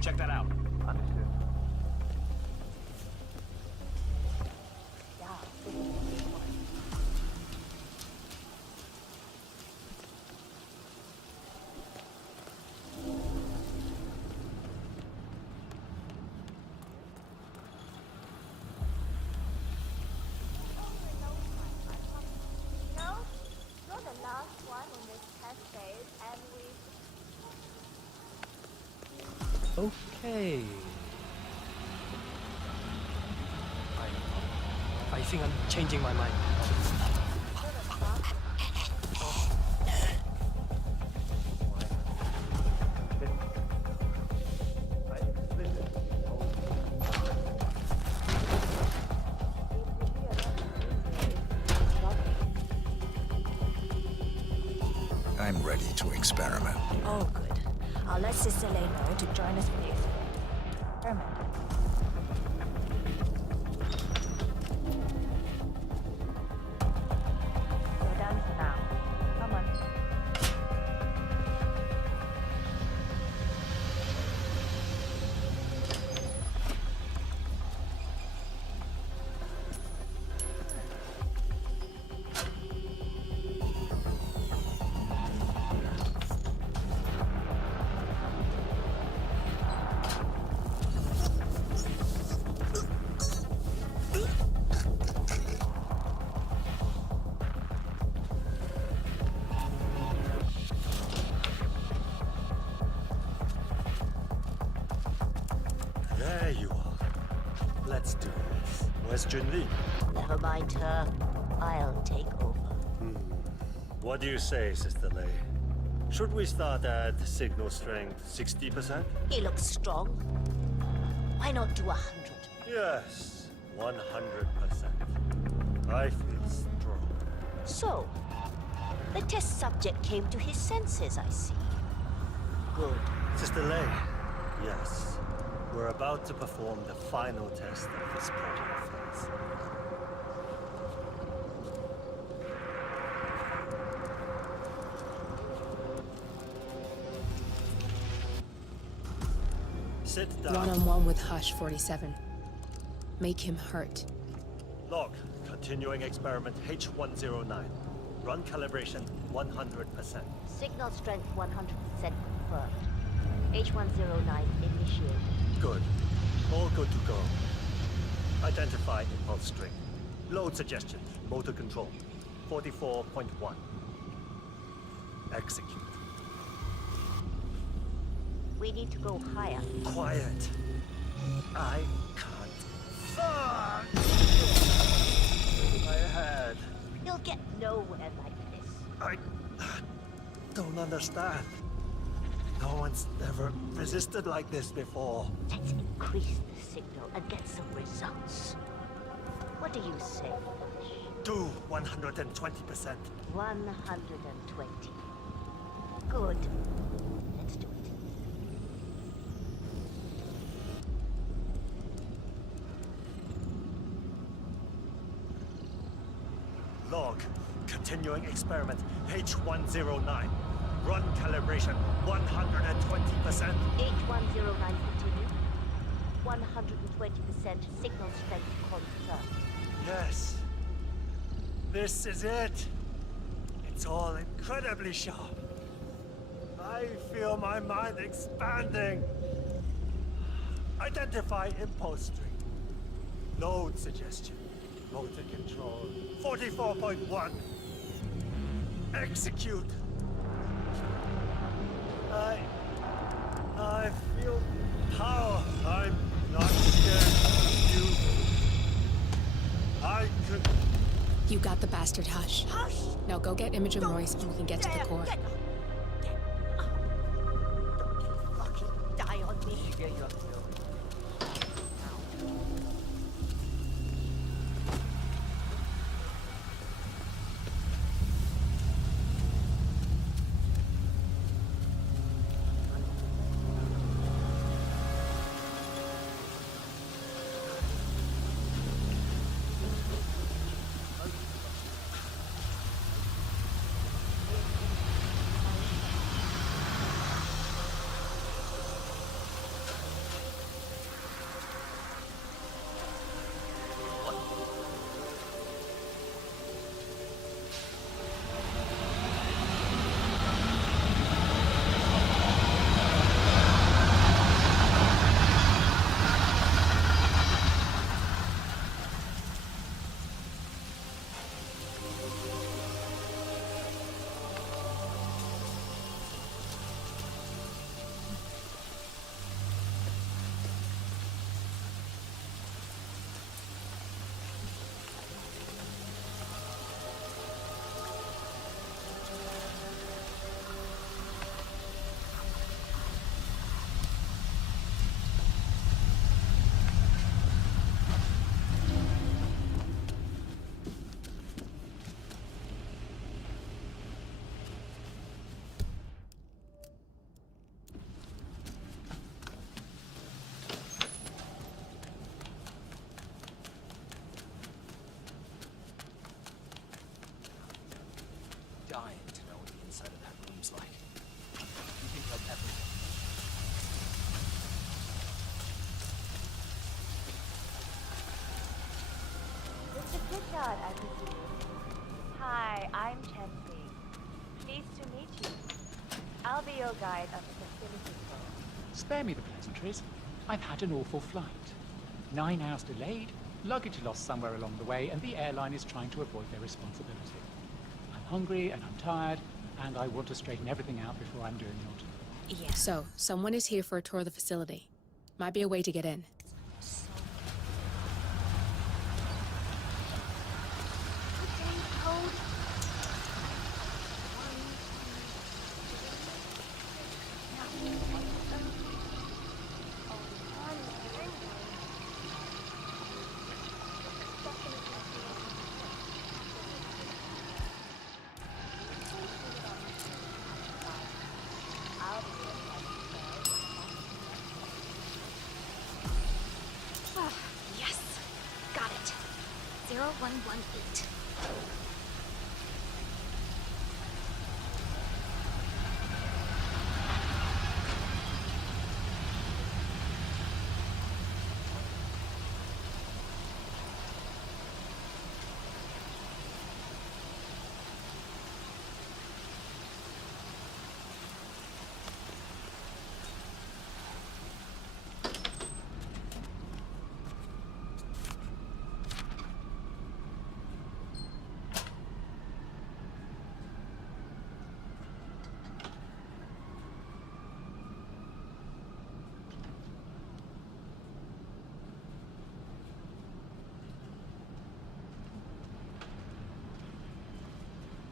check that out. Understood. You're the last one in this test phase, and we... Okay. I think I'm changing my mind. ready to experiment. Oh, good. I'll let Sister Lay know to join us for the experiment. You're done for now. Come on. There you are. Let's do this. Where's Junli? Never mind her. I'll take over. What do you say, Sister Lei? Should we start at signal strength 60%? He looks strong. Why not do 100? Yes, 100%. I feel strong. So, the test subject came to his senses, I see. Good. Sister Lei, yes. We're about to perform the final test of this protocol phase. Sit down. One-on-one with Hush 47. Make him hurt. Log, continuing experiment H109. Run calibration 100%. Signal strength 100% confirmed. H109 initiated. Good. All good to go. Identify impulse string. Load suggestion. Motor control. 44.1. Execute. We need to go higher. Quiet. I can't. Fuck! My head. You'll get nowhere like this. I don't understand. No one's ever resisted like this before. Let's increase the signal and get some results. What do you say? Do 120%. 120. Good. Let's do it. Log, continuing experiment H109. Run calibration 120%. H109 continue. 120% signal strength confirmed. Yes. This is it. It's all incredibly sharp. I feel my mind expanding. Identify impulse string. Load suggestion. Motor control. 44.1. Execute. I feel power. I'm not scared. I could... You got the bastard, Hush. Hush! Now go get Imogen Royce and we can get to the core. Get up. Don't you fucking die on me. Richard, I presume. Hi, I'm Chensi. Pleased to meet you. I'll be your guide of the facility tour. Spare me the pleasantries. I've had an awful flight. 9 hours delayed, luggage lost somewhere along the way, and the airline is trying to avoid their responsibility. I'm hungry and I'm tired, and I want to straighten everything out before I'm doing your Yeah. So, someone is here for a tour of the facility. Might be a way to get in. Yes. Got it. 0118.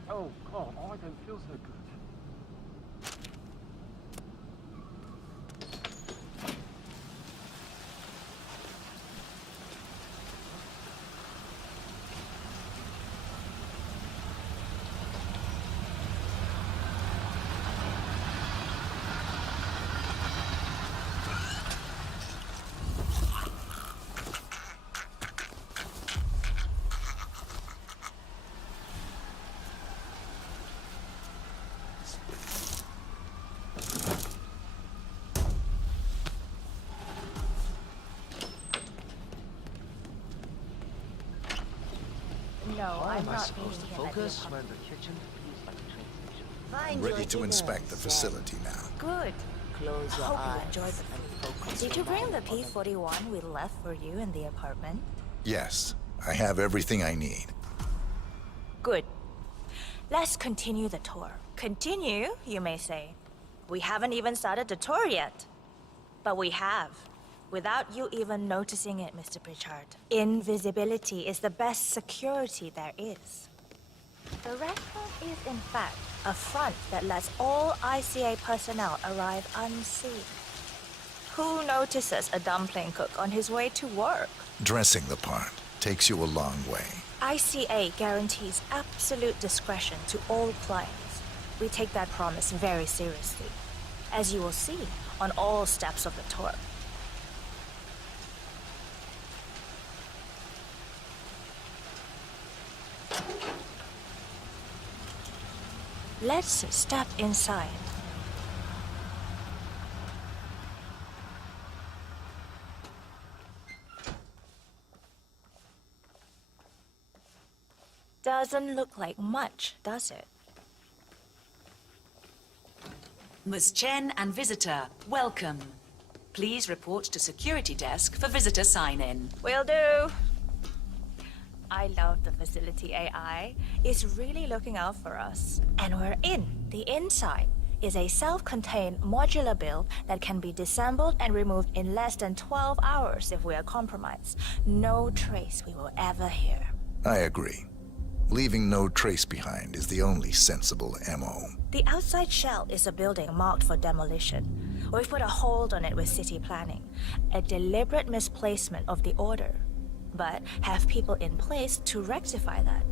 Oh, God, I don't feel so good. No, I'm not supposed to focus? The kitchen feels like a train station. I'm ready to inspect the facility now. Good. Close your Hope eyes you enjoyed the and focus. Did you your bring the mind on P-41 we left for you in the apartment? Yes, I have everything I need. Good. Let's continue the tour. Continue, you may say. We haven't even started the tour yet. But we have. Without you even noticing it, Mr. Pritchard. Invisibility is the best security there is. The restaurant is, in fact, a front that lets all ICA personnel arrive unseen. Who notices a dumpling cook on his way to work? Dressing the part takes you a long way. ICA guarantees absolute discretion to all clients. We take that promise very seriously, as you will see on all steps of the tour. Let's step inside. Doesn't look like much, does it? Ms. Chen and visitor, welcome. Please report to security desk for visitor sign-in. Will do. I love the facility AI. It's really looking out for us. And we're in. The inside is a self-contained modular build that can be disassembled and removed in less than 12 hours if we are compromised. No trace we will ever hear. I agree. Leaving no trace behind is the only sensible MO. The outside shell is a building marked for demolition. We've put a hold on it with city planning. A deliberate misplacement of the order. But have people in place to rectify that.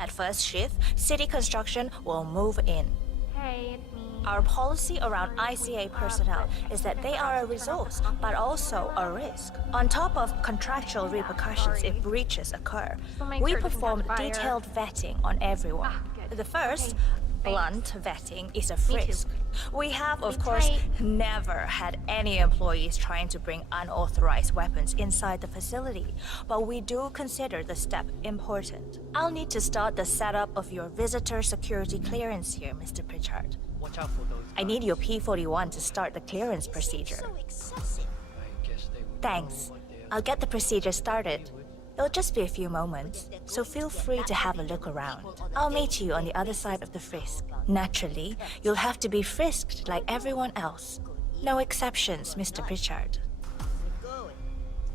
At first shift, city construction will move in. Hey, it's me. Our policy around ICA personnel is that they are a resource, but also a risk. On top of contractual repercussions if breaches occur, we perform detailed vetting on everyone. The first, blunt vetting is a frisk. We have, of course, never had any employees trying to bring unauthorized weapons inside the facility, but we do consider the step important. I'll need to start the setup of your visitor security clearance here, Mr. Pritchard. Watch out for those. I need your P-41 to start the clearance procedure. Thanks. I'll get the procedure started. It'll just be a few moments, so feel free to have a look around. I'll meet you on the other side of the frisk. Naturally, you'll have to be frisked like everyone else. No exceptions, Mr. Pritchard.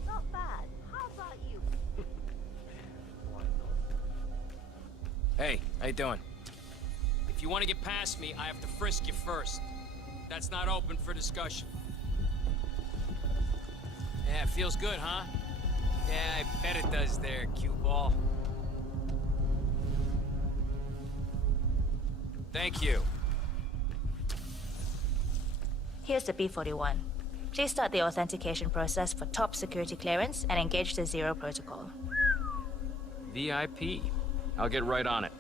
Not bad. How about you? Hey, how you doing? If you want to get past me, I have to frisk you first. That's not open for discussion. Yeah, feels good, huh? Yeah, I bet it does there, cue ball. Thank you. Here's the P-41. Please start the authentication process for top security clearance and engage the Zero Protocol. VIP. I'll get right on it.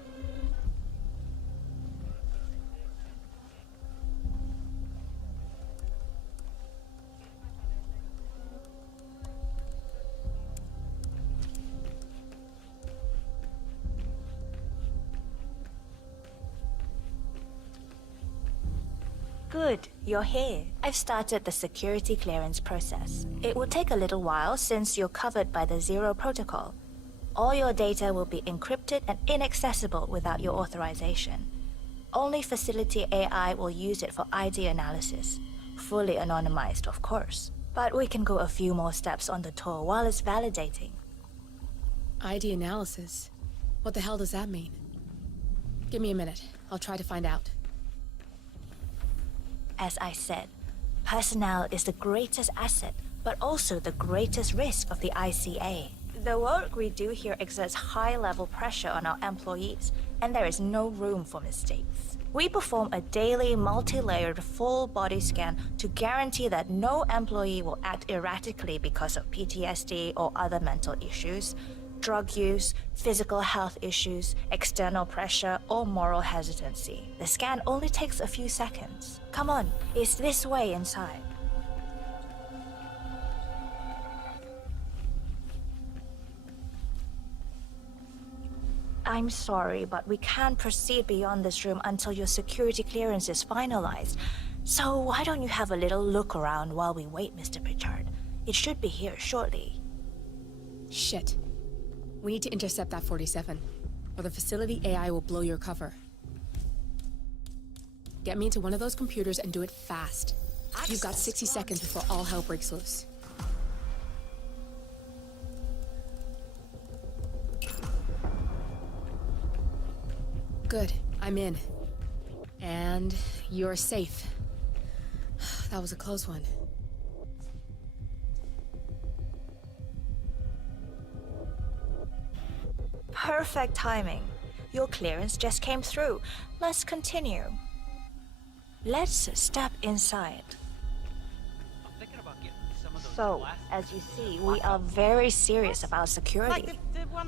Good, you're here. I've started the security clearance process. It will take a little while since you're covered by the Zero Protocol. All your data will be encrypted and inaccessible without your authorization. Only facility AI will use it for ID analysis. Fully anonymized, of course. But we can go a few more steps on the tour while it's validating. ID analysis? What the hell does that mean? Give me a minute. I'll try to find out. As I said, personnel is the greatest asset, but also the greatest risk of the ICA. The work we do here exerts high-level pressure on our employees, and there is no room for mistakes. We perform a daily, multi-layered, full-body scan to guarantee that no employee will act erratically because of PTSD or other mental issues, drug use, physical health issues, external pressure, or moral hesitancy. The scan only takes a few seconds. Come on, it's this way inside. I'm sorry, but we can't proceed beyond this room until your security clearance is finalized. So why don't you have a little look around while we wait, Mr. Pritchard? It should be here shortly. Shit. We need to intercept that 47, or the facility AI will blow your cover. Get me into one of those computers and do it fast. You've got 60 seconds before all hell breaks loose. Good, I'm in. And you're safe. That was a close one. Perfect timing. Your clearance just came through. Let's continue. Let's step inside. So, as you see, we are very serious about security.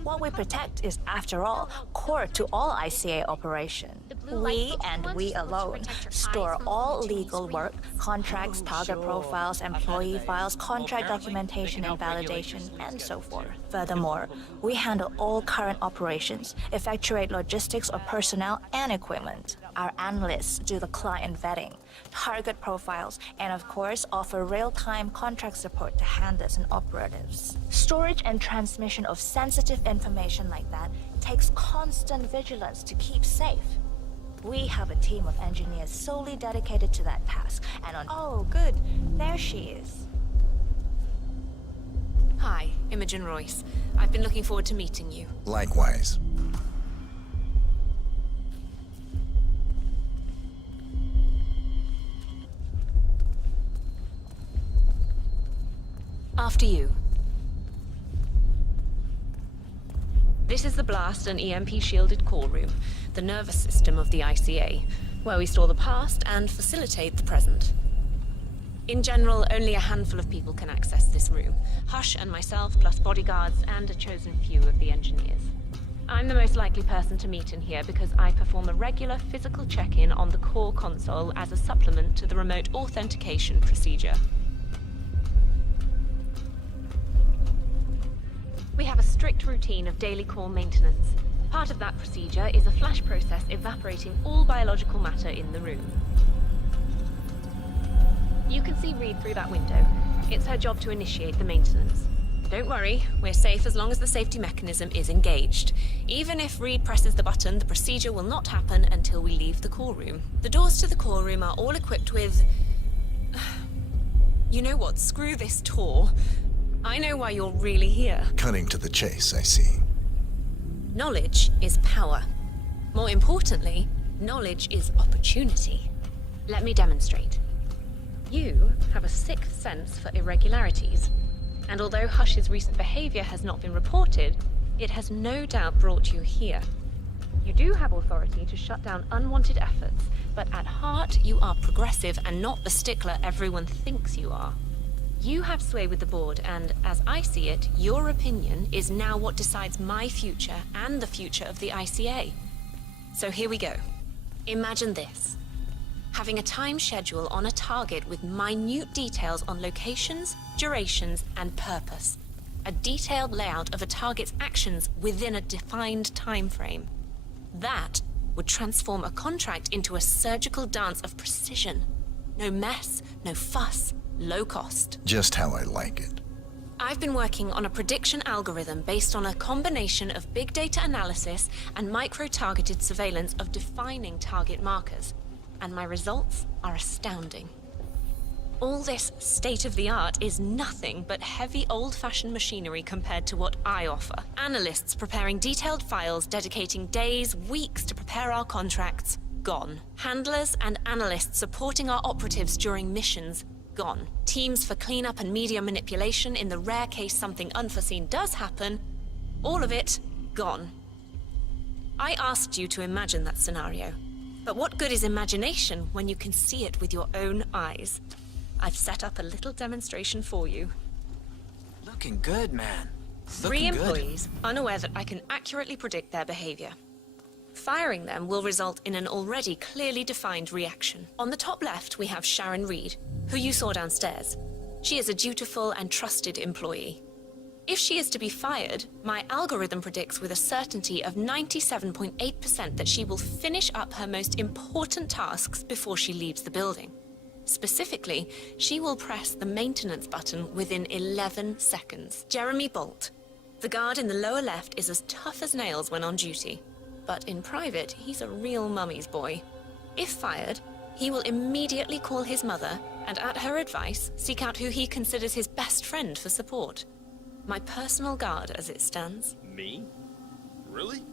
What we protect is, after all, core to all ICA operation. We, and we alone, store all legal work, contracts, target profiles, employee files, contract documentation and validation, and so forth. Furthermore, we handle all current operations, effectuate logistics of personnel and equipment. Our analysts do the client vetting, target profiles, and of course offer real-time contract support to handlers and operatives. Storage and transmission of sensitive information like that takes constant vigilance to keep safe. We have a team of engineers solely dedicated to that task, and on— Oh, good. There she is. Hi, Imogen Royce. I've been looking forward to meeting you. Likewise. After you. This is the blast and EMP-shielded call room, the nervous system of the ICA, where we store the past and facilitate the present. In general, only a handful of people can access this room. Hush and myself, plus bodyguards and a chosen few of the engineers. I'm the most likely person to meet in here because I perform a regular physical check-in on the core console as a supplement to the remote authentication procedure. We have a strict routine of daily core maintenance. Part of that procedure is a flash process evaporating all biological matter in the room. You can see Reed through that window. It's her job to initiate the maintenance. Don't worry, we're safe as long as the safety mechanism is engaged. Even if Reed presses the button, the procedure will not happen until we leave the core room. The doors to the core room are all equipped with... You know what? Screw this tour. I know why you're really here. Cutting to the chase, I see. Knowledge is power. More importantly, knowledge is opportunity. Let me demonstrate. You have a sixth sense for irregularities. And although Hush's recent behavior has not been reported, it has no doubt brought you here. You do have authority to shut down unwanted efforts, but at heart you are progressive and not the stickler everyone thinks you are. You have sway with the board, and as I see it, your opinion is now what decides my future and the future of the ICA. So here we go. Imagine this. Having a time schedule on a target with minute details on locations, durations, and purpose. A detailed layout of a target's actions within a defined time frame. That would transform a contract into a surgical dance of precision. No mess, no fuss, low cost. Just how I like it. I've been working on a prediction algorithm based on a combination of big data analysis and micro-targeted surveillance of defining target markers. And my results are astounding. All this state-of-the-art is nothing but heavy old-fashioned machinery compared to what I offer. Analysts preparing detailed files, dedicating days, weeks to prepare our contracts, gone. Handlers and analysts supporting our operatives during missions, gone. Teams for cleanup and media manipulation in the rare case something unforeseen does happen, all of it, gone. I asked you to imagine that scenario. But what good is imagination when you can see it with your own eyes? I've set up a little demonstration for you. Looking good, man. 3 employees, unaware that I can accurately predict their behavior. Firing them will result in an already clearly defined reaction. On the top left, we have Sharon Reed, who you saw downstairs. She is a dutiful and trusted employee. If she is to be fired, my algorithm predicts with a certainty of 97.8% that she will finish up her most important tasks before she leaves the building. Specifically, she will press the maintenance button within 11 seconds. Jeremy Bolt. The guard in the lower left is as tough as nails when on duty. But in private, he's a real mummy's boy. If fired, he will immediately call his mother and, at her advice, seek out who he considers his best friend for support. My personal guard, as it stands. Me? Really?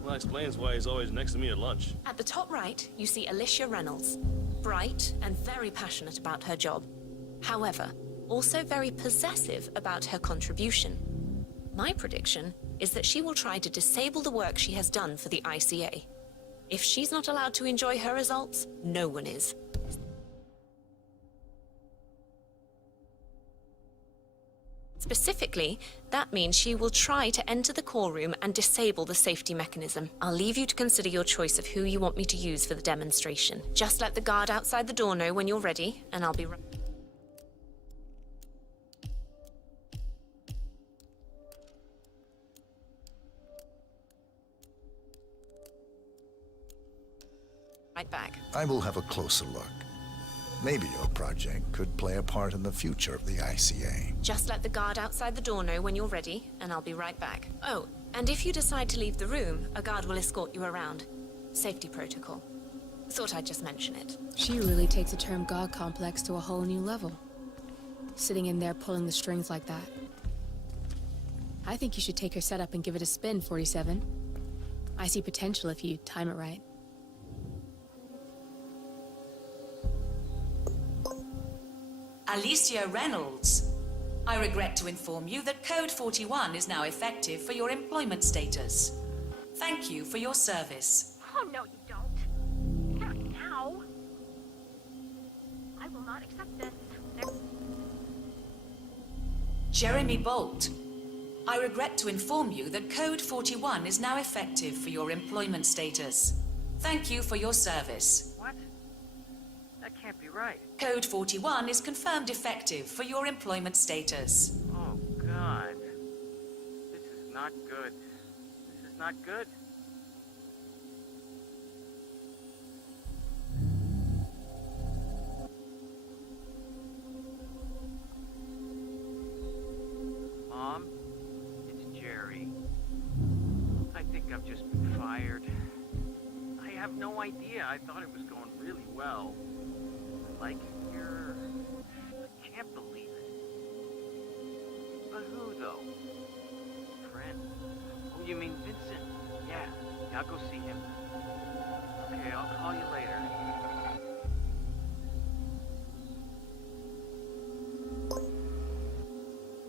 Well, that explains why he's always next to me at lunch. At the top right, you see Alicia Reynolds. Bright and very passionate about her job. However, also very possessive about her contribution. My prediction is that she will try to disable the work she has done for the ICA. If she's not allowed to enjoy her results, no one is. Specifically, that means she will try to enter the core room and disable the safety mechanism. I'll leave you to consider your choice of who you want me to use for the demonstration. Just let the guard outside the door know when you're ready, and I'll be right back. I will have a closer look. Maybe your project could play a part in the future of the ICA. Just let the guard outside the door know when you're ready, and I'll be right back. Oh, and if you decide to leave the room, a guard will escort you around. Safety protocol. Thought I'd just mention it. She really takes the term God complex to a whole new level. Sitting in there pulling the strings like that. I think you should take her setup and give it a spin, 47. I see potential if you time it right. Alicia Reynolds. I regret to inform you that Code 41 is now effective for your employment status. Thank you for your service. Oh, no, you don't. Not now. I will not accept this. Jeremy Bolt. I regret to inform you that Code 41 is now effective for your employment status. Thank you for your service. What? That can't be right. Code 41 is confirmed effective for your employment status. Oh, God. This is not good. This is not good. Mom, it's Jerry. I think I've just been fired. I have no idea. I thought it was going really well. I like it here. I can't believe it. But who, though? Friend. Oh, you mean Vincent? Yeah, I'll go see him. Okay, I'll call you later.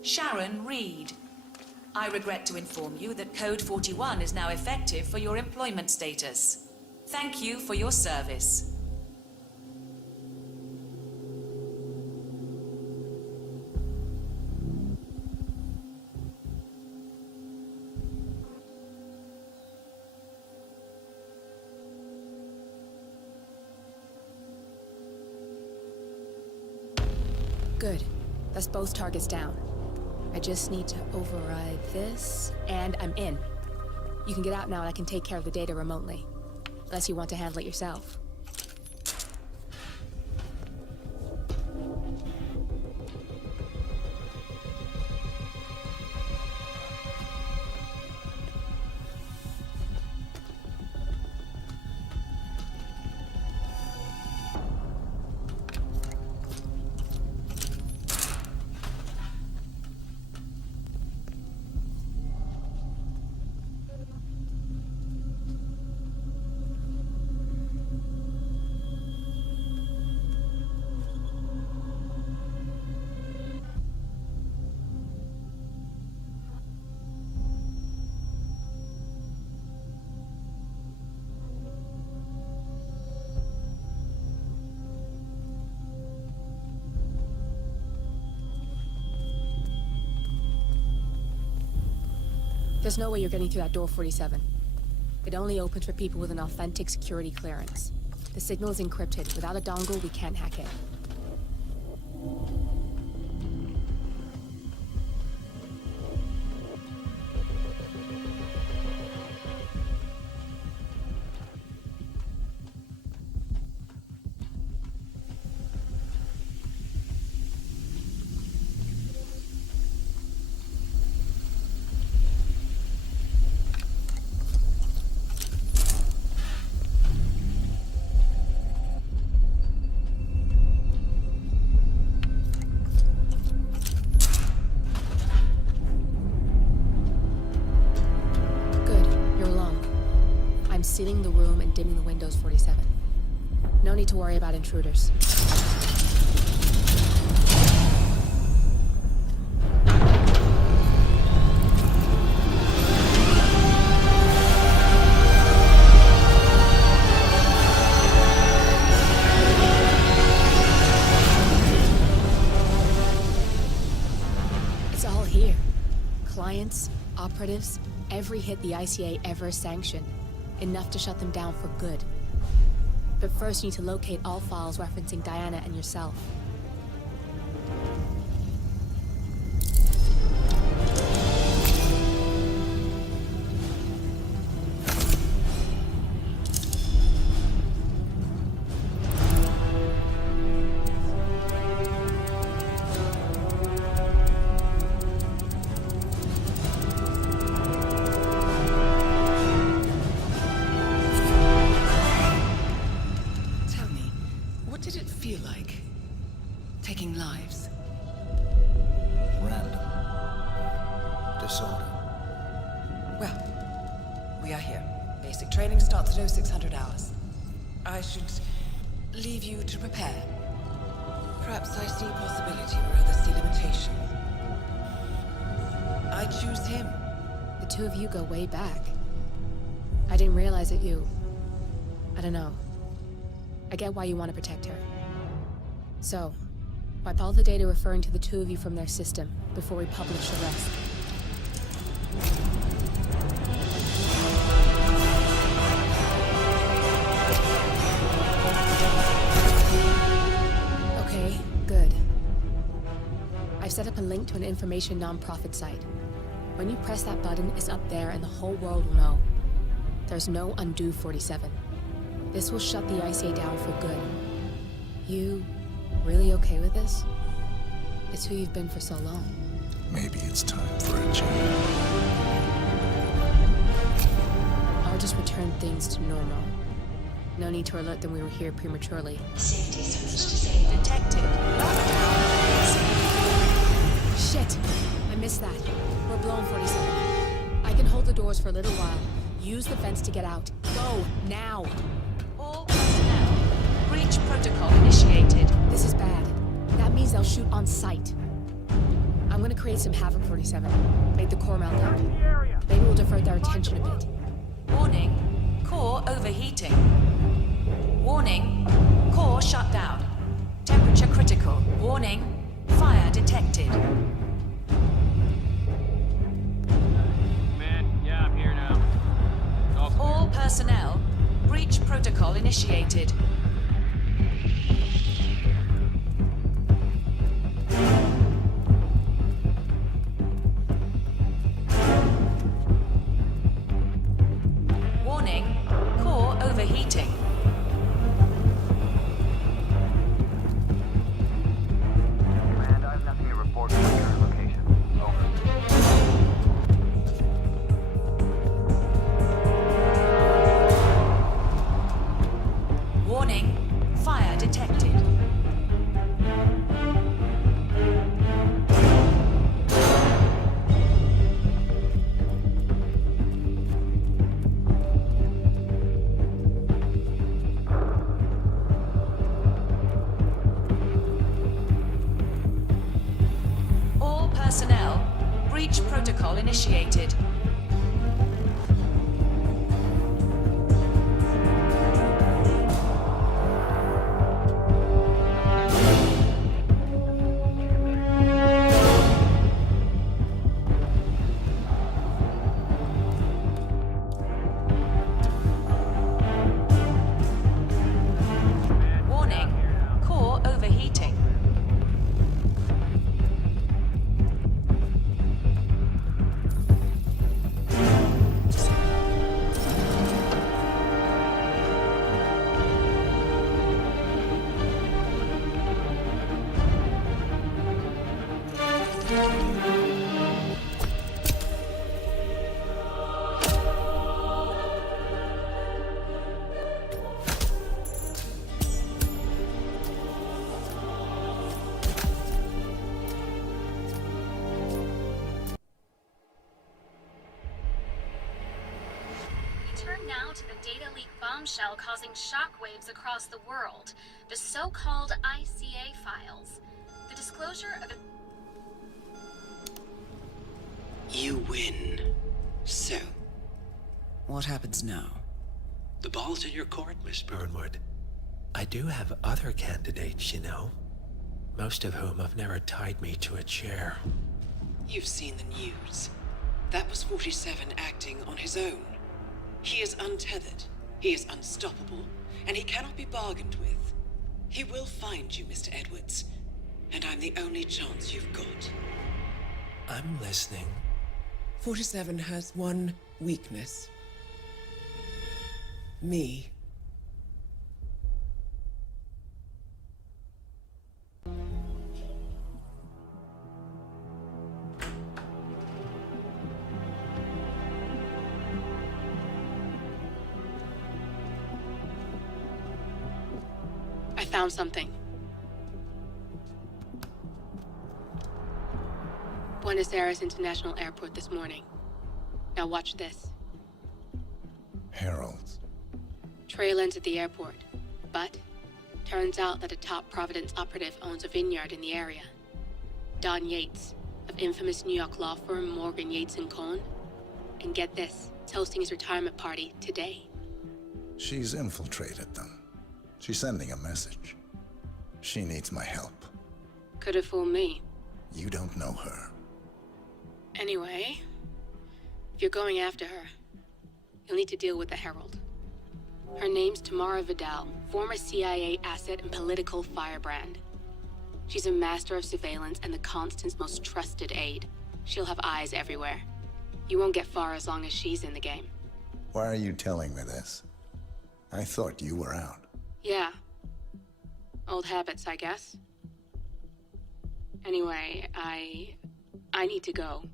Sharon Reed. I regret to inform you that Code 41 is now effective for your employment status. Thank you for your service. Good. That's both targets down. I just need to override this, and I'm in. You can get out now and I can take care of the data remotely. Unless you want to handle it yourself. There's no way you're getting through that door 47. It only opens for people with an authentic security clearance. The signal is encrypted. Without a dongle, we can't hack it. Sealing the room and dimming the windows 47. No need to worry about intruders. It's all here. Clients, operatives, every hit the ICA ever sanctioned. Enough to shut them down for good. But first you need to locate all files referencing Diana and yourself. Training starts at 0600 hours. I should leave you to prepare. Perhaps I see possibility where others see limitation. I choose him. The two of you go way back. I didn't realize that you... I don't know. I get why you want to protect her. So, wipe all the data referring to the two of you from their system before we publish the rest. Okay, good. I've set up a link to an information nonprofit site. When you press that button, it's up there and the whole world will know. There's no undo 47. This will shut the ICA down for good. You really okay with this? It's who you've been for so long. Maybe it's time for a change. I'll just return things to normal. No need to alert them we were here prematurely. Detected. Shit! I missed that. We're blown 47. I can hold the doors for a little while. Use the vents to get out. Go, now! All personnel. Breach protocol initiated. This is bad. That means they'll shoot on sight. I'm gonna create some havoc, 47. Make the core melt down. Maybe we'll divert their attention a bit. Warning. Core overheating. Warning. Core shut down. Temperature critical. Warning. Fire detected. Man, yeah, I'm here now. All personnel. Breach protocol initiated. Warning. Core overheating. Command, I have nothing to report from your location. Over. Warning. Fire detected. All personnel. Breach protocol initiated. Warning. Core overheating. We turn now to the data leak bombshell causing shockwaves across the world, the so-called ICA files. The disclosure of You win. So, what happens now? The ball's in your court, Miss Burnwood. I do have other candidates, you know. Most of whom have never tied me to a chair. You've seen the news. That was 47 acting on his own. He is untethered, he is unstoppable, and he cannot be bargained with. He will find you, Mr. Edwards, and I'm the only chance you've got. I'm listening. 47 has one weakness. Me. I found something. Buenos Aires International Airport this morning. Now watch this. Heralds. Trail ends at the airport, but turns out that a top Providence operative owns a vineyard in the area. Don Yates, of infamous New York law firm Morgan, Yates & Cohn. And get this, is hosting his retirement party today. She's infiltrated them. She's sending a message. She needs my help. Could have fooled me. You don't know her. Anyway, If you're going after her, you'll need to deal with the Herald. Her name's Tamara Vidal, former CIA asset and political firebrand. She's a master of surveillance and the Constant's most trusted aide. She'll have eyes everywhere. You won't get far as long as she's in the game. Why are you telling me this? I thought you were out. Yeah. Old habits, I guess. Anyway, I need to go.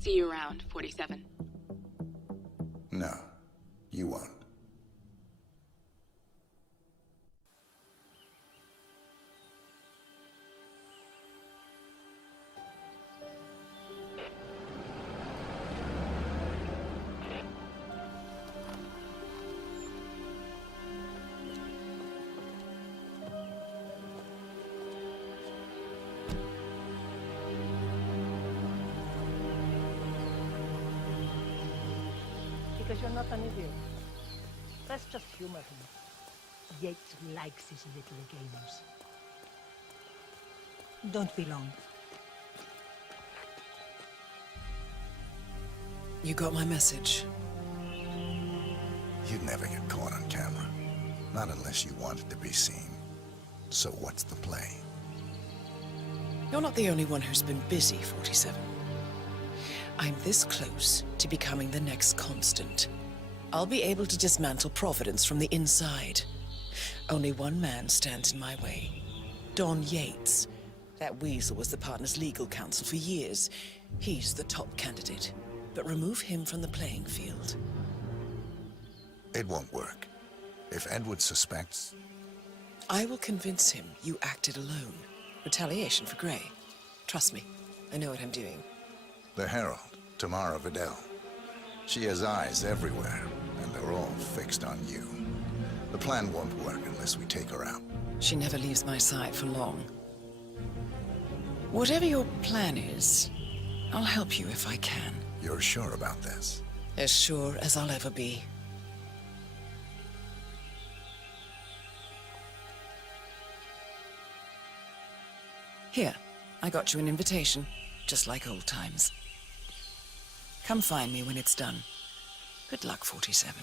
See you around, 47. No, you won't. Because you're not an idiot. Let's just humor him. Yates likes his little games. Don't be long. You got my message. You'd never get caught on camera. Not unless you wanted to be seen. So what's the play? You're not the only one who's been busy, 47. I'm this close to becoming the next Constant. I'll be able to dismantle Providence from the inside. Only one man stands in my way. Don Yates. That weasel was the partner's legal counsel for years. He's the top candidate. But remove him from the playing field. It won't work. If Edward suspects... I will convince him you acted alone. Retaliation for Gray. Trust me, I know what I'm doing. The Herald, Tamara Vidal. She has eyes everywhere, and they're all fixed on you. The plan won't work unless we take her out. She never leaves my side for long. Whatever your plan is, I'll help you if I can. You're sure about this? As sure as I'll ever be. Here, I got you an invitation, just like old times. Come find me when it's done. Good luck, 47.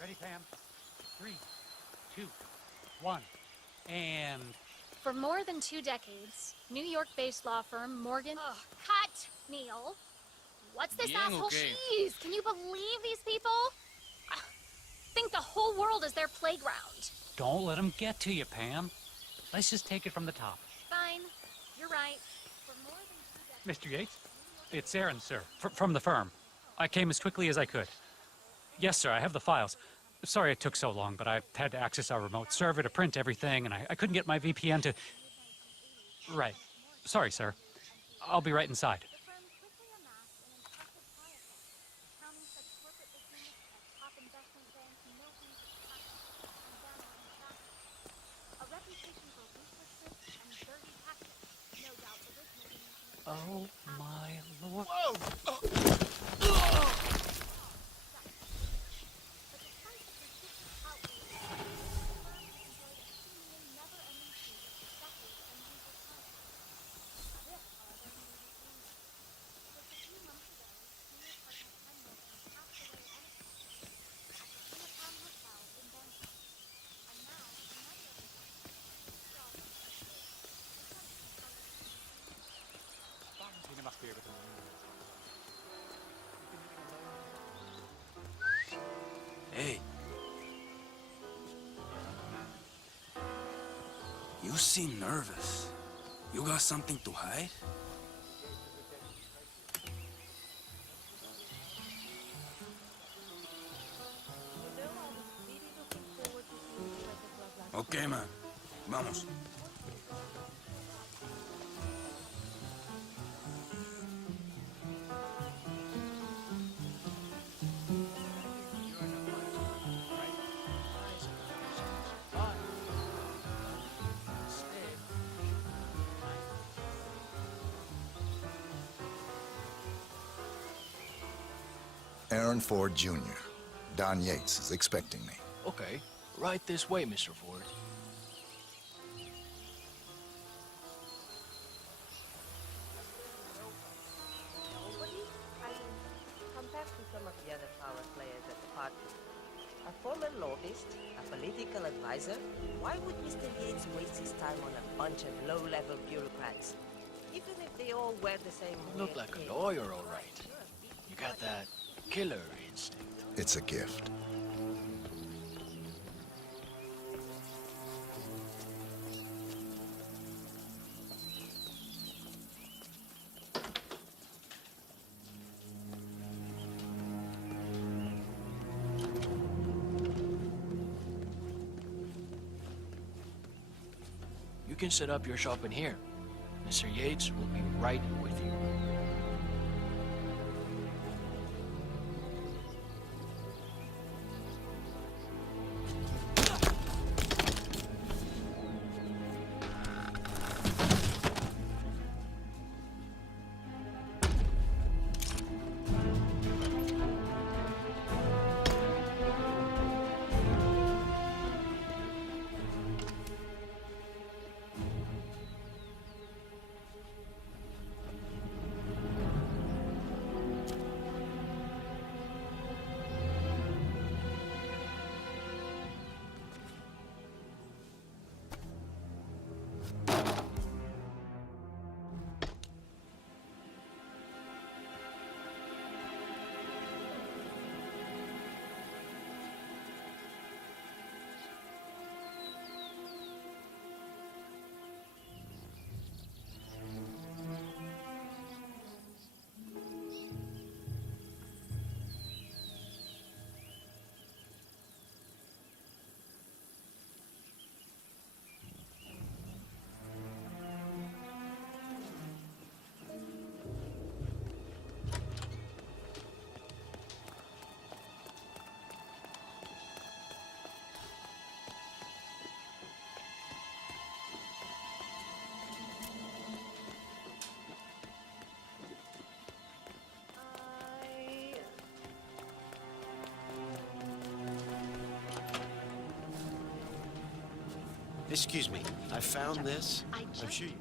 Ready, Pam? 3, 2, 1, and... For more than 2 decades, New York-based law firm Morgan... Ugh, cut, Neil. What's this Bien, asshole okay. cheese? Can you believe these people? Think the whole world is their playground. Don't let him get to you, Pam. Let's just take it from the top. Fine, you're right. For more than 2 decades... Mr. Yates? It's Aaron, sir, from the firm. I came as quickly as I could. Yes, sir, I have the files. Sorry it took so long, but I had to access our remote server to print everything, and I couldn't get my VPN to... Right. Sorry, sir. I'll be right inside. Oh, my lord. Hey. You seem nervous. You got something to hide? Okay, man. Vamos. Aaron Ford Jr. Don Yates is expecting me. Okay. Right this way, Mr. Ford. Compared to some of the other power players at the party, a former lobbyist, a political advisor, why would Mr. Yates waste his time on a bunch of low-level bureaucrats? Even if they all wear the same... You look like a lawyer, all right. You got that killer instinct. It's a gift. You can set up your shop in here. Mr. Yates will be right with you. Excuse me, I found this. I'm sure you...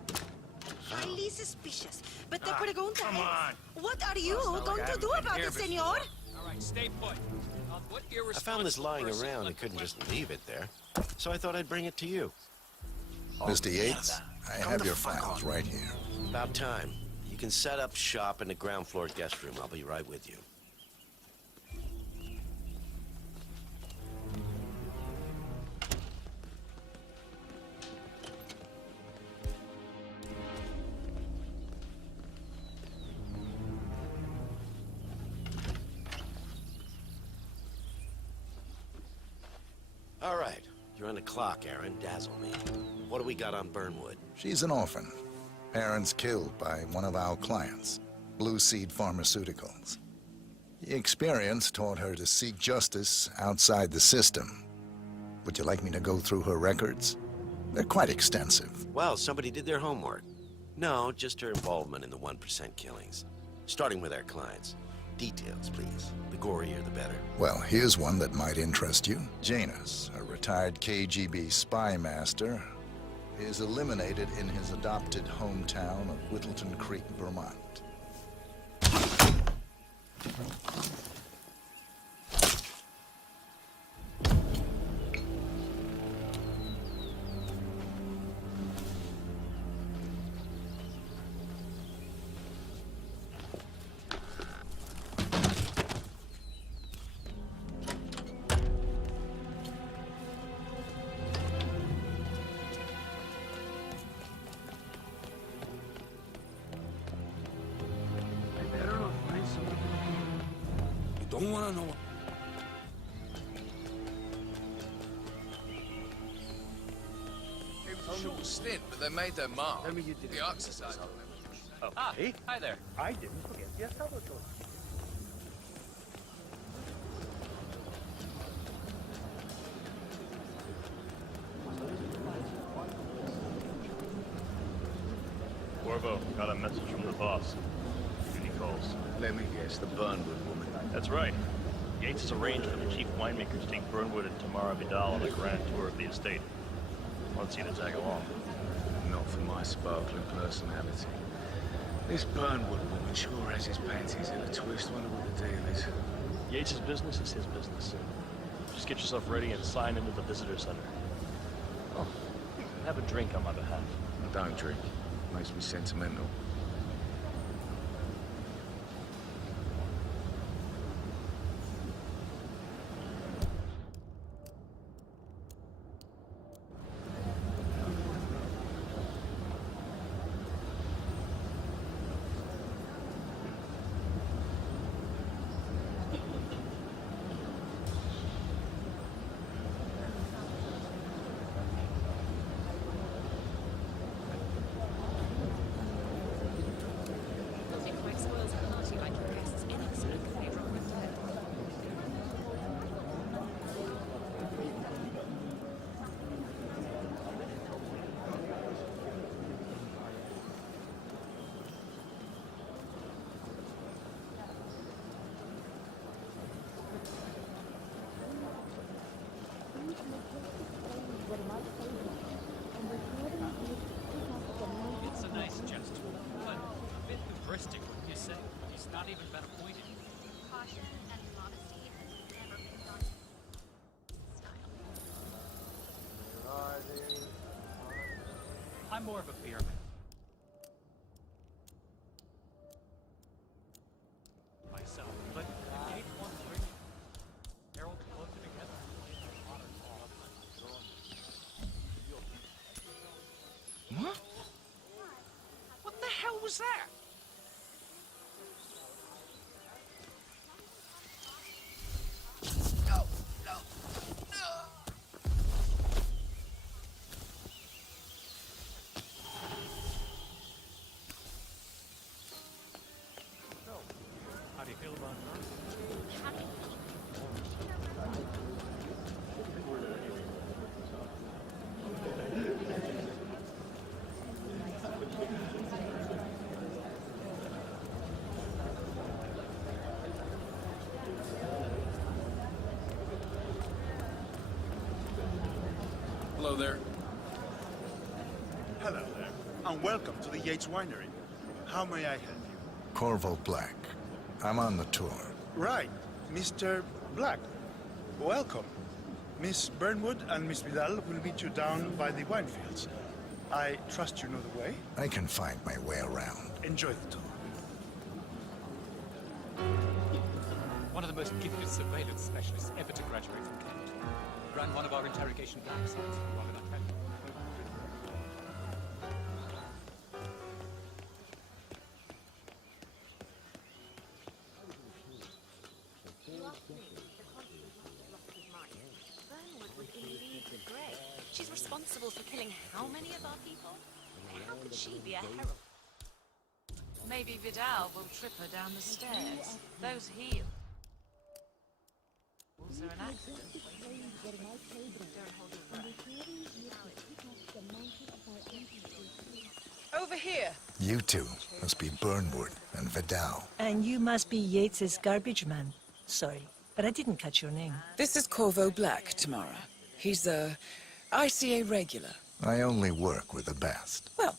Highly suspicious. But the Ah, pregunta come es, on. what are you Well, it's not going like I to do haven't been about here it, before. senor? All right, stay put. What I found this lying around and couldn't just leave it there. So I thought I'd bring it to you. Mr. Yates, I have your files right here. About time. You can set up shop in the ground floor guest room. I'll be right with you. All right. You're on the clock, Aaron. Dazzle me. What do we got on Burnwood? She's an orphan. Parents killed by one of our clients, Blue Seed Pharmaceuticals. The experience taught her to seek justice outside the system. Would you like me to go through her records? They're quite extensive. Well, somebody did their homework. No, just her involvement in the 1% killings. Starting with our clients. Details, please. The gorier, the better. Well, here's one that might interest you. Janus, a retired KGB spy master, is eliminated in his adopted hometown of Whittleton Creek, Vermont. Don't want to know. It was a short stint, but they made their mark. Tell me you did The exercise. Oh, hey. Hi there. I didn't forget your telephone. Corvo, got a message from the boss. Duty calls. business. Let me guess, the Burnwood woman. That's right. Yates has arranged for the chief winemaker to take Burnwood and Tamara Vidal on a grand tour of the estate. Wants you to tag along. Not for my sparkling personality. This Burnwood woman sure has his panties in a twist. Wonder what the deal is. Yates' business is his business. Just get yourself ready and sign into the visitor center. Oh, have a drink on my behalf. I don't drink. Makes me sentimental. It's a nice gesture, but a bit hubristic, wouldn't you say? He's not even been appointed. Caution and modesty has never been done. I'm more of a beer man. Myself, but if Yates wants to bring Harold closer together, What? What the hell was that? No, no, no! So, how do you feel about her? Hello there. Hello there, and welcome to the Yates Winery. How may I help you? Corvo Black. I'm on the tour. Right, Mr. Black. Welcome. Miss Burnwood and Miss Vidal will meet you down by the wine fields. I trust you know the way. I can find my way around. Enjoy the tour. One of the most gifted surveillance specialists ever to graduate from Kent. Ran one of our interrogation black sites for long enough. Burnwood was in league with Grey. She's responsible for killing how many of our people? How could she be a herald? Maybe Vidal will trip her down the stairs. Those heels are an accident. Over here. You two must be Burnwood and Vidal. And you must be Yates's garbage man. Sorry, but I didn't catch your name. This is Corvo Black, Tamara. He's a ICA regular. I only work with the best. Well,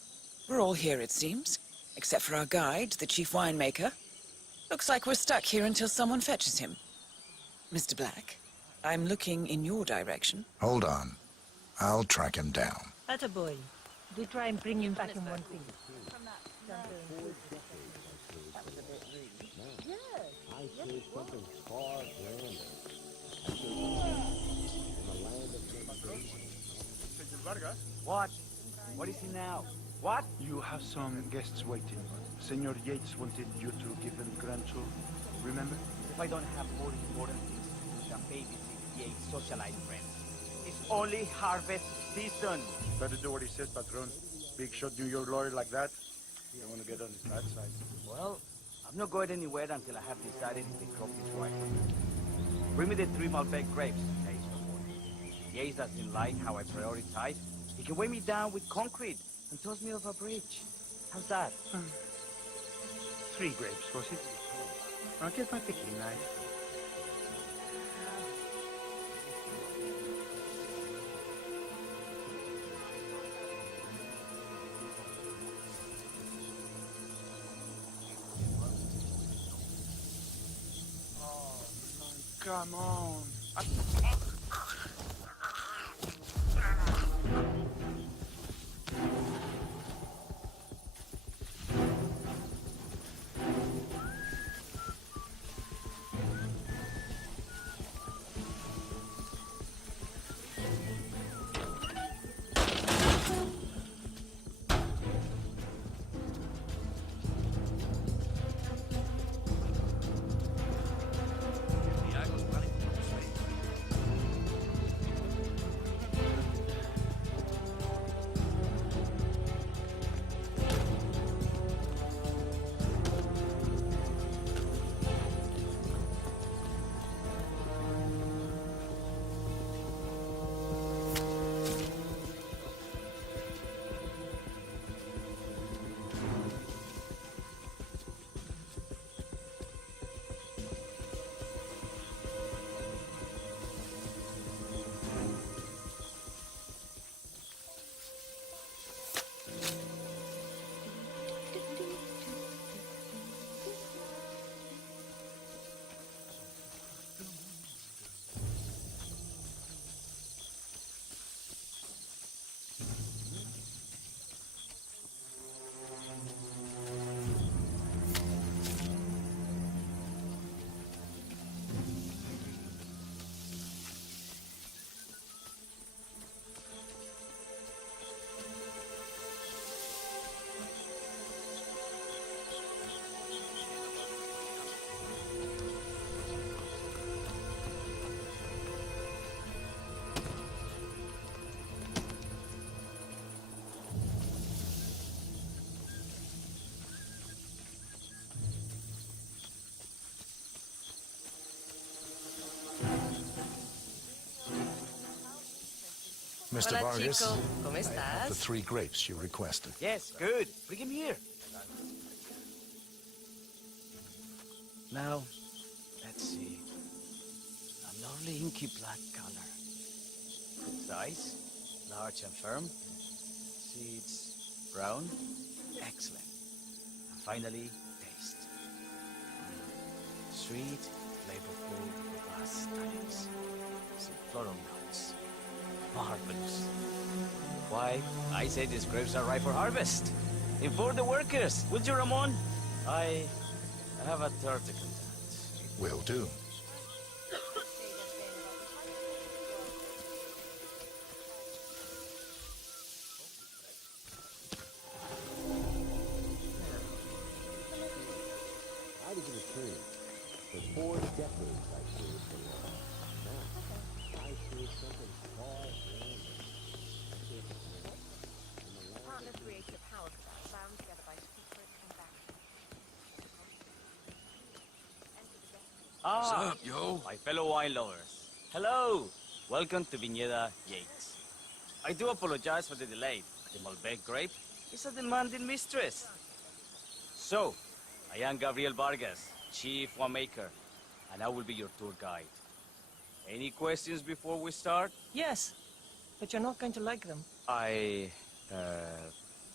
we're all here, it seems. Except for our guide, the chief winemaker. Looks like we're stuck here until someone fetches him. Mr. Black, I'm looking in your direction. Hold on. I'll track him down. Attaboy. Do try and bring him back in one piece. What? What is he now? What? You have some guests waiting. Senor Yates wanted you to give them grand tour. Remember? If I don't have more important things to do than babysit Yates' socialite friends. It's only harvest season. Better do what he says, Patron. Big shot New York lawyer like that. You don't want to get on his bad side. Well, I'm not going anywhere until I have decided if the crop is right. Bring me the 3 Malbec grapes, taste no more. Yates doesn't like how I prioritize. He can weigh me down with concrete and toss me off a bridge. How's that? 3 grapes, was it? I'll get my picking knife. Come on. Mr. Hola, Vargas, chico. ¿Cómo I have the estás? 3 grapes you requested. Yes, good. Bring him here. Now, let's see. A lovely inky black color. Good size, large and firm. Seeds brown. Excellent. And finally, taste. Sweet, flavorful, robust tannins. Some floral notes. Marvelous. Why, I say these grapes are ripe for harvest. Inform the workers, would you, Ramon? I have a third to contact. Will do. I was an attorney for 4 decades. I served the law. Now, I serve something far more. Partner creates a power cell bound together by secret convection. Ah, What's up, yo? my fellow wine lovers. Hello. Welcome to Viñeda Yates. I do apologize for the delay. The Malbec grape is a demanding mistress. So, I am Gabriel Vargas, Chief Winemaker, and I will be your tour guide. Any questions before we start? Yes, but you're not going to like them.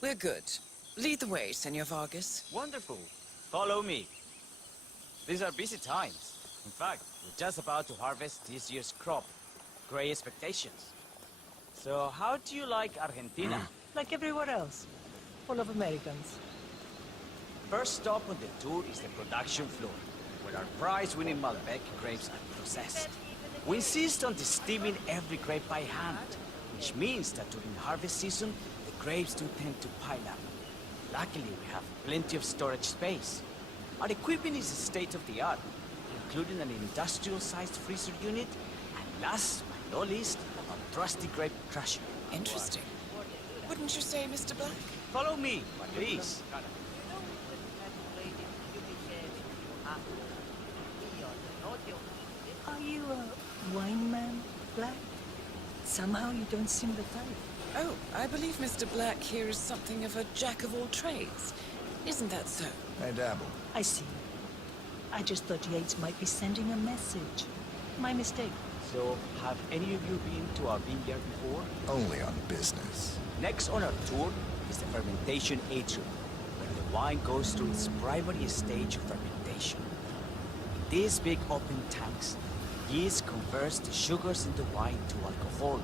We're good. Lead the way, Senor Vargas. Wonderful. Follow me. These are busy times. In fact, we're just about to harvest this year's crop. Great expectations. So, how do you like Argentina? Like everywhere else. Full of Americans. First stop on the tour is the production floor, where our prize-winning Malbec grapes are processed. We insist on steaming every grape by hand, which means that during harvest season, the grapes do tend to pile up. Luckily, we have plenty of storage space. Our equipment is state-of-the-art, including an industrial-sized freezer unit, and last but not least, a trusty grape crusher. Interesting. Wouldn't you say, Mr. Black? Follow me, please. Are you a wine man, Black? Somehow you don't seem the type. Oh, I believe Mr. Black here is something of a jack of all trades. Isn't that so? I dabble. I see. I just thought Yates might be sending a message. My mistake. So, have any of you been to our vineyard before? Only on business. Next on our tour is the fermentation atrium, where the wine goes through its primary stage of fermentation. In these big open tanks, yeast converts the sugars in the wine to alcohol,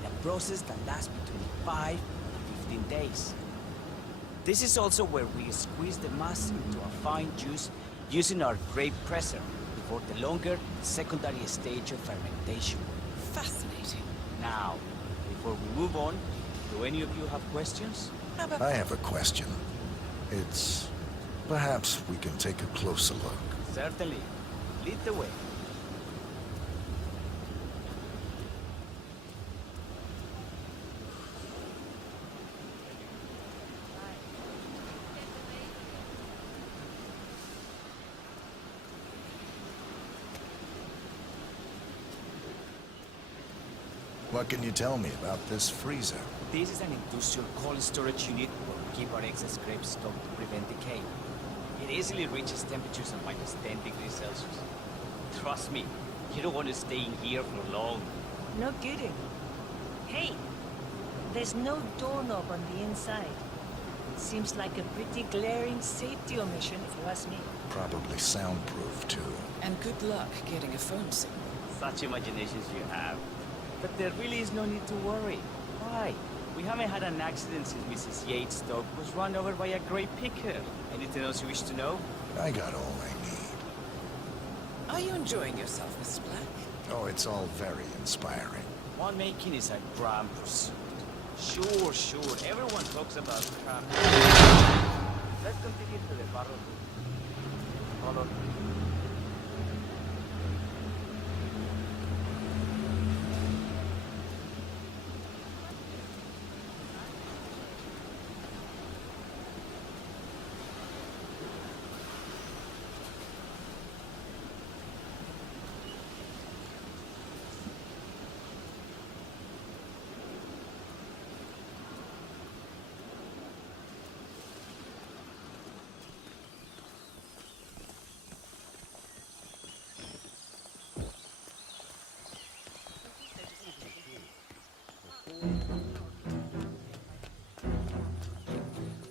in a process that lasts between 5 and 15 days. This is also where we squeeze the mass into a fine juice using our grape presser before the longer secondary stage of fermentation. Fascinating. Now, before we move on, do any of you have questions? I have a question. It's... perhaps we can take a closer look. Certainly. Lead the way. What can you tell me about this freezer? This is an industrial cold storage unit where we keep our excess grapes stocked to prevent decay. It easily reaches temperatures of -10 degrees Celsius. Trust me, you don't want to stay in here for long. No kidding. Hey, there's no doorknob on the inside. Seems like a pretty glaring safety omission, if you ask me. Probably soundproof, too. And good luck getting a phone signal. Such imaginations you have. But there really is no need to worry. Why? We haven't had an accident since Mrs. Yates' dog was run over by a grape picker. Anything else you wish to know? I got all I need. Are you enjoying yourself, Mr. Black? Oh, it's all very inspiring. Winemaking is a grand pursuit. Sure. Everyone talks about craft. Let's continue to the barrel. Follow me.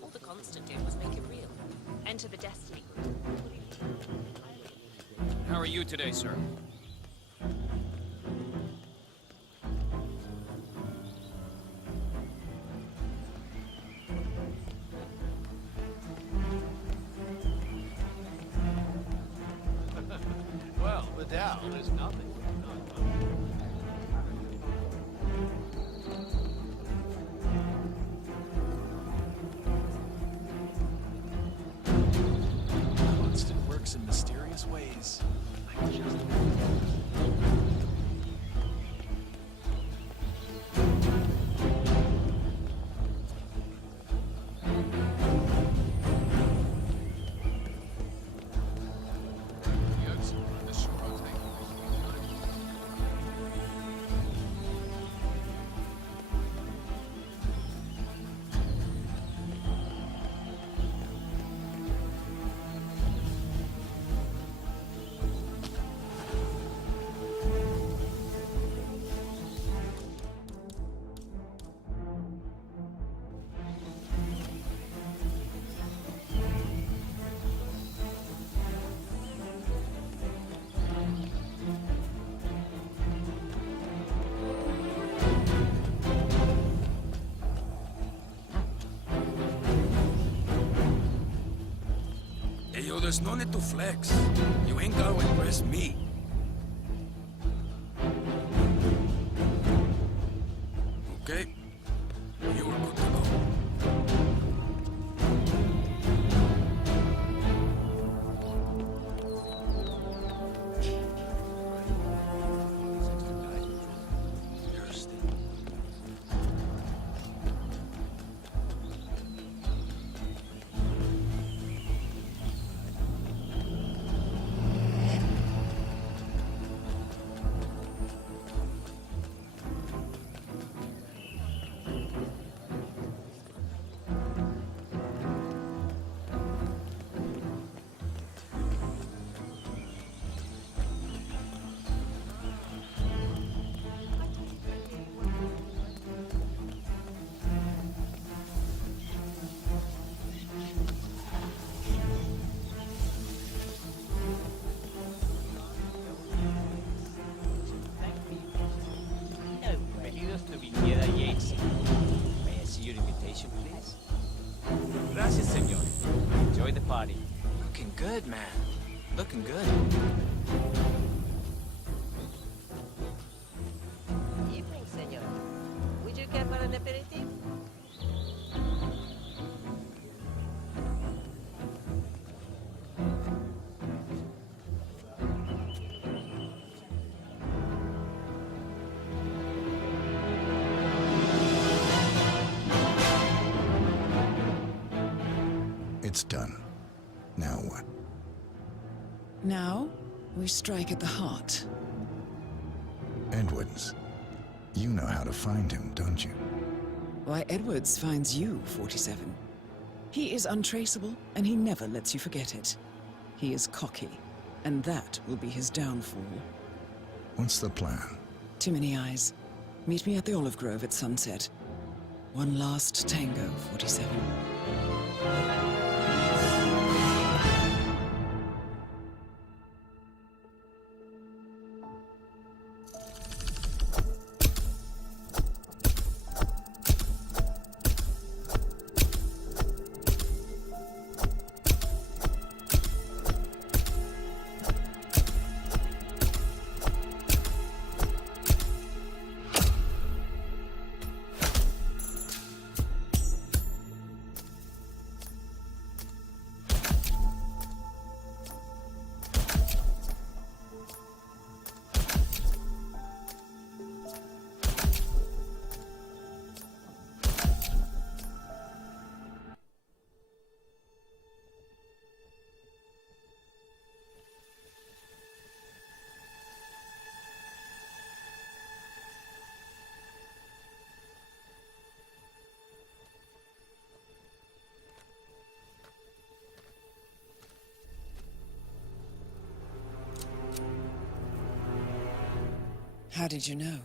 All the Constant did was make it real. Enter the Destiny group. How are you today, sir? Well, Vidal is nothing. Constant works in mysterious ways. I just... Hey, yo, there's no need to flex. You ain't gotta impress me. Okay? You are good to go. good, man. Looking good. Evening, senor. Would you care for an aperitif? It's done. Now what? Now, we strike at the heart. Edwards. You know how to find him, don't you? Why, Edwards finds you, 47. He is untraceable, and he never lets you forget it. He is cocky, and that will be his downfall. What's the plan? Too many eyes. Meet me at the olive grove at sunset. One last tango, 47. How did you know?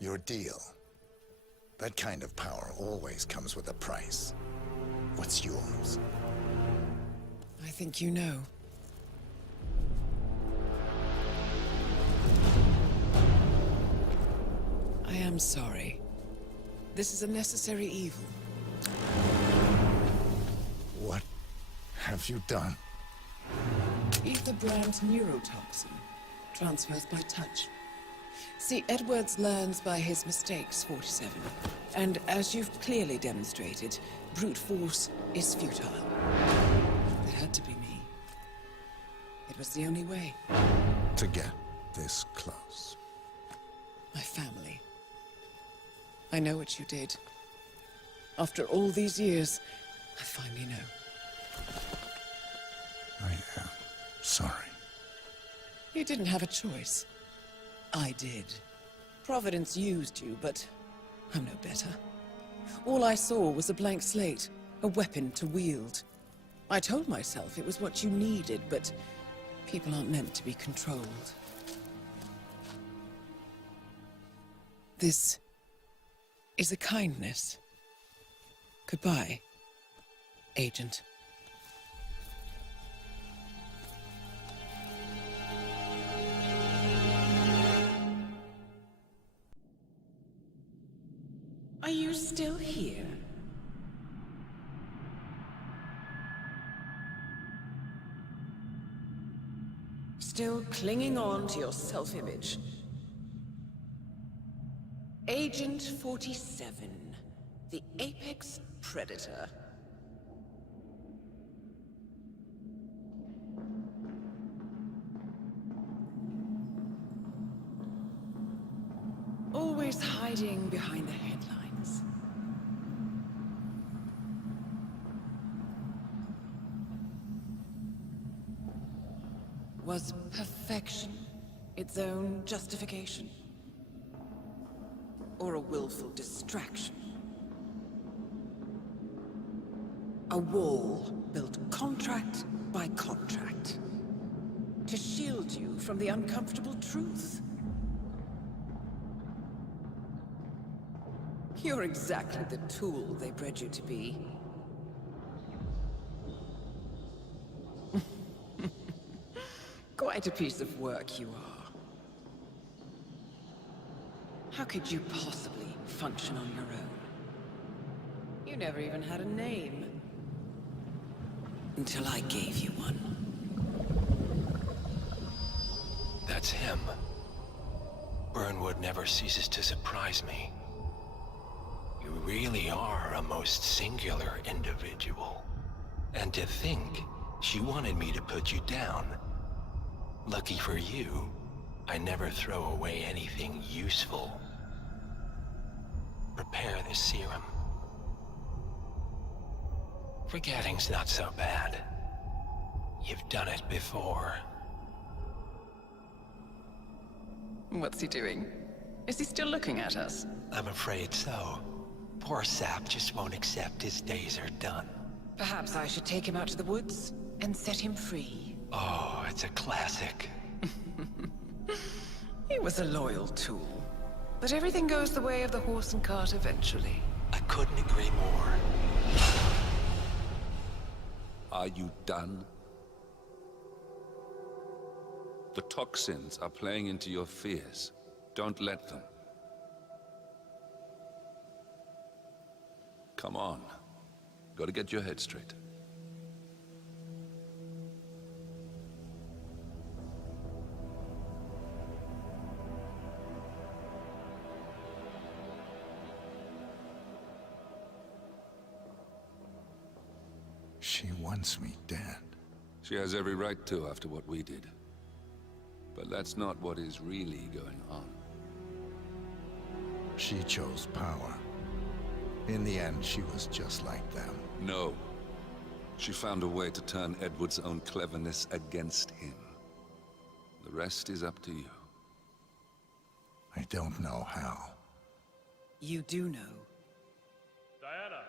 Your deal. That kind of power always comes with a price. What's yours? I think you know. I am sorry. This is a necessary evil. What have you done? Ether brand neurotoxin. Transfers by touch. See, Edwards learns by his mistakes, 47. And as you've clearly demonstrated, brute force is futile. It had to be me. It was the only way. To get this close. My family. I know what you did. After all these years, I finally know. I am sorry. You didn't have a choice. I did. Providence used you, but I'm no better. All I saw was a blank slate, a weapon to wield. I told myself it was what you needed, but people aren't meant to be controlled. This is a kindness. Goodbye, Agent. Are you still here? Still clinging on to your self-image? Agent 47, the apex predator. Always hiding behind the headlines. Was perfection its own justification? Or a willful distraction? A wall built contract by contract to shield you from the uncomfortable truth. You're exactly the tool they bred you to be. Quite a piece of work you are. How could you possibly function on your own? You never even had a name. until I gave you one. That's him. Burnwood never ceases to surprise me. You really are a most singular individual. And to think she wanted me to put you down. Lucky for you, I never throw away anything useful. Prepare the serum. Forgetting's not so bad. You've done it before. What's he doing? Is he still looking at us? I'm afraid so. Poor Sap just won't accept his days are done. Perhaps I should take him out to the woods and set him free. Oh, it's a classic. He was a loyal tool. But everything goes the way of the horse and cart eventually. I couldn't agree more. Are you done? The toxins are playing into your fears. Don't let them. Come on. Gotta get your head straight. She wants me dead. She has every right to after what we did. But that's not what is really going on. She chose power. In the end, she was just like them. No. She found a way to turn Edward's own cleverness against him. The rest is up to you. I don't know how. You do know. Diana!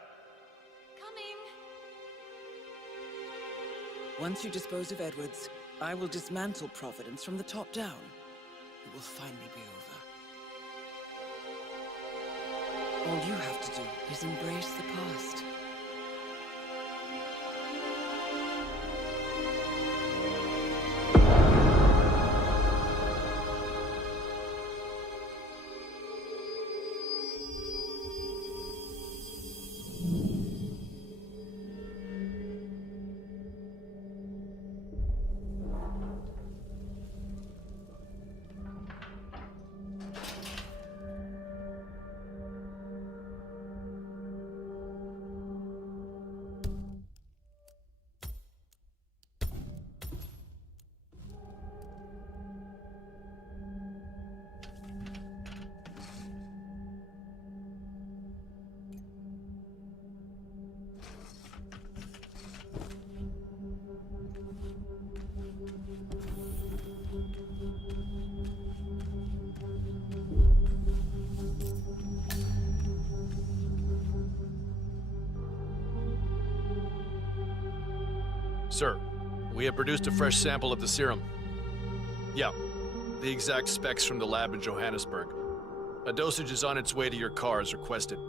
Coming! Once you dispose of Edwards, I will dismantle Providence from the top down. It will finally be over. All you have to do is embrace the past. Sir, we have produced a fresh sample of the serum. Yeah, the exact specs from the lab in Johannesburg. A dosage is on its way to your car as requested.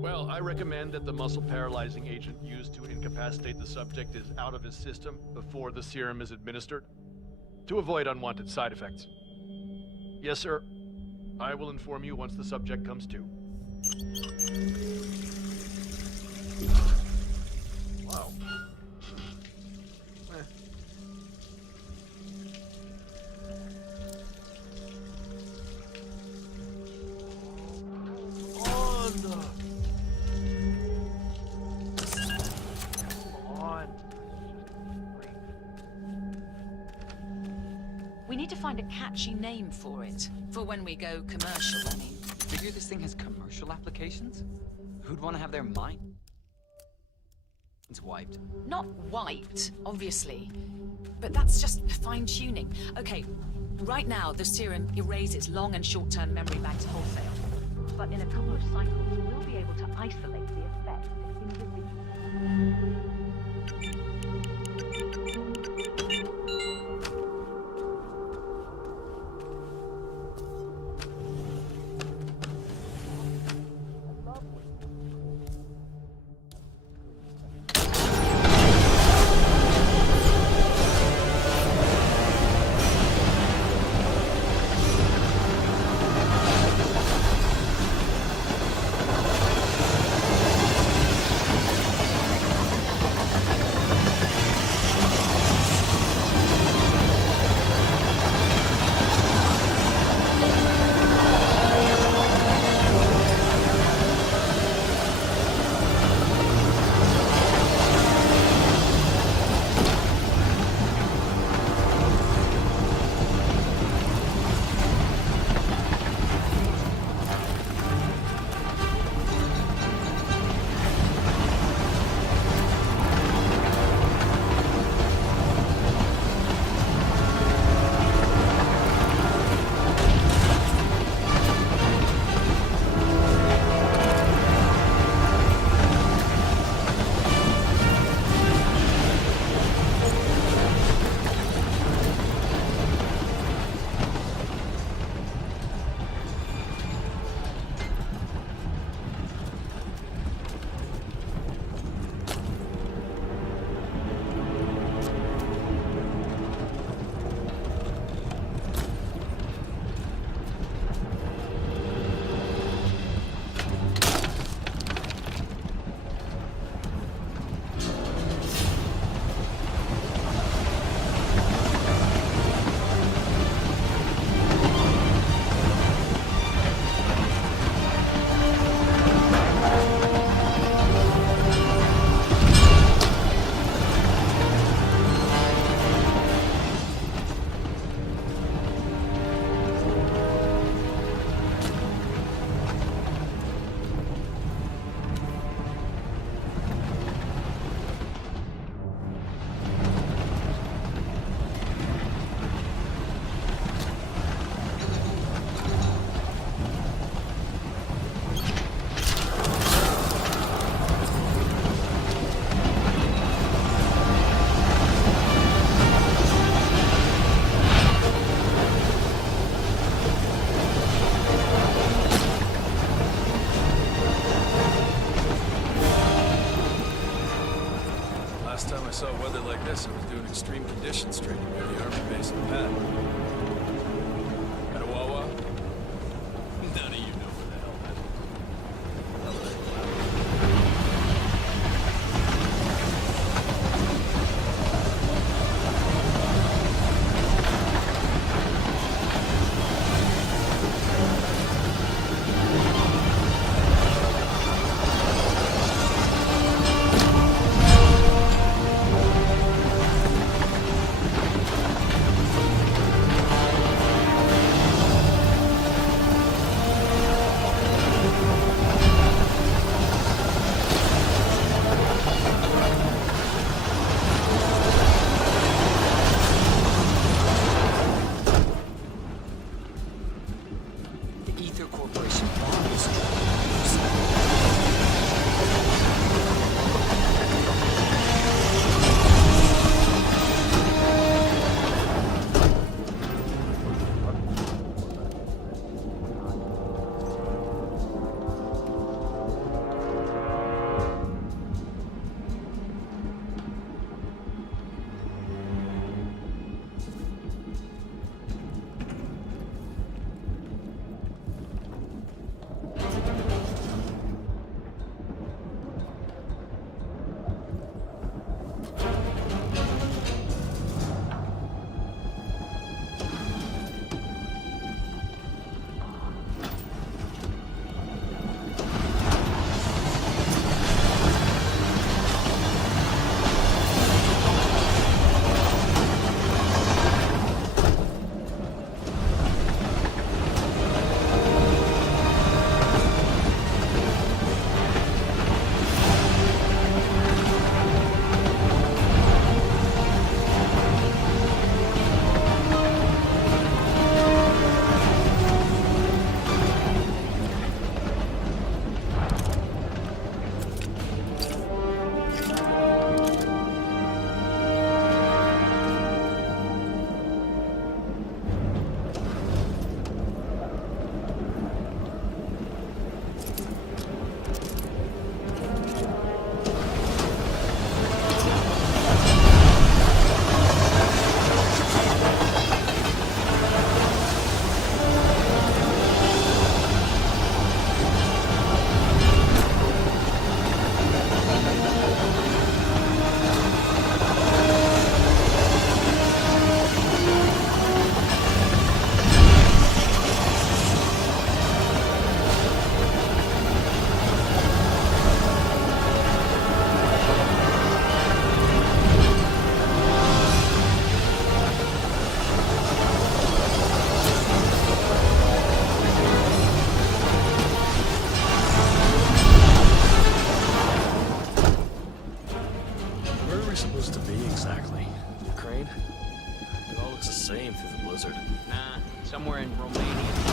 Well, I recommend that the muscle-paralyzing agent used to incapacitate the subject is out of his system before the serum is administered, to avoid unwanted side effects. Yes, sir. I will inform you once the subject comes to. Wow. We need to find a catchy name for it. For when we go commercial, I mean. You hear this thing has commercial applications? Who'd want to have their minds wiped? Not wiped, obviously. But that's just fine-tuning. Okay, right now the serum erases long and short-term memory banks wholesale. But in a couple of cycles, we'll be able to isolate the effect individually. weather like this, I was doing extreme conditions training near the army base in Pat. At a Wawa? None of you know where the hell that is. somewhere in Romania.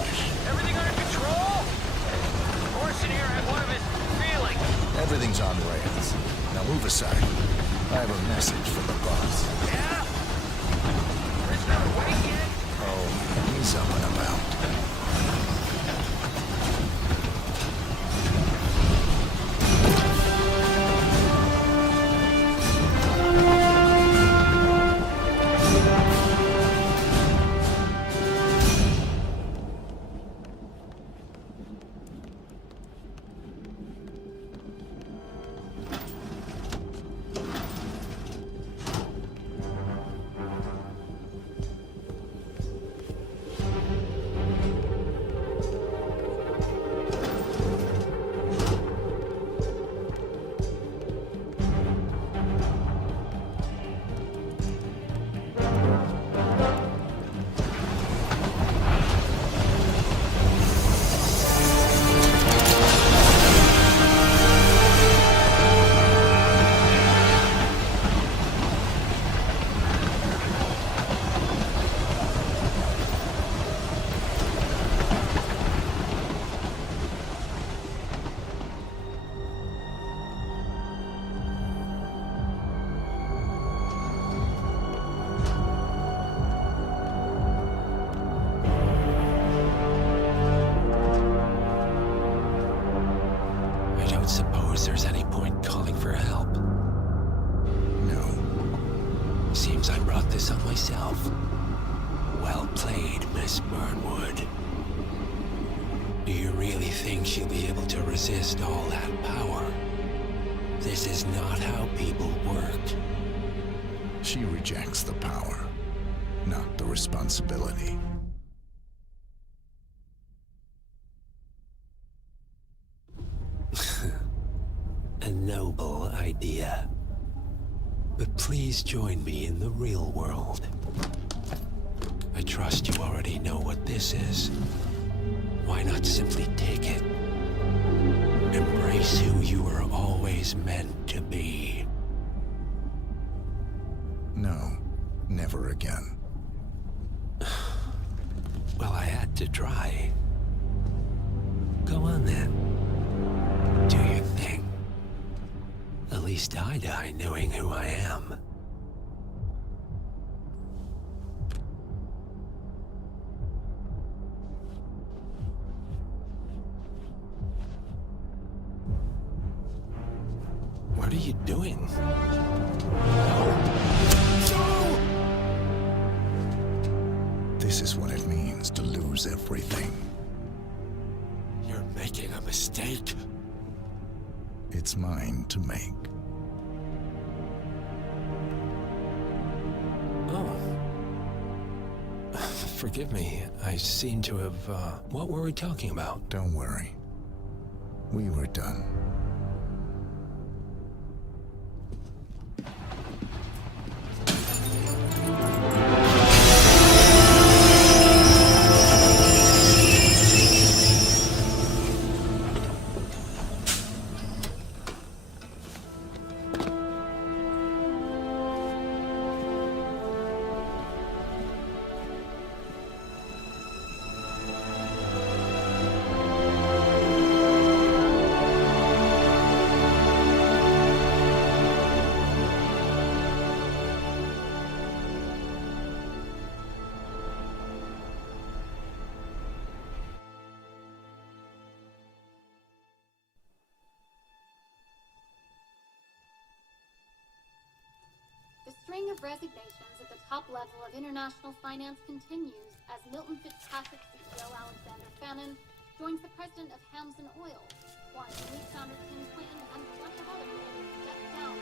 flesh. Everything under control? Horse in here had one of his feelings. Everything's on rails. Now move aside. I have a message from the boss. Yeah? Prisoner awake yet? Oh, he's up and about. Suppose there's any point calling for help? No. Seems I brought this on myself. Well played, Miss Burnwood. Do you really think she'll be able to resist all that power? This is not how people work. She rejects the power, not the responsibility. A noble idea. But please join me in the real world. I trust you already know what this is. Why not simply take it? Embrace who you were always meant to be. No, never again. Well, I had to try. Go on then. Do your thing. At least I die knowing who I am. What are you doing? This is what it means to lose everything. You're making a mistake. It's mine to make. Oh. Forgive me. I seem to have, what were we talking about? Don't worry. We were done. The string of resignations at the top level of international finance continues as Milton Fitzpatrick CEO Alexander Fannin joins the president of Hamson Oil, while new founder Tim Clinton and a bunch of other people step down.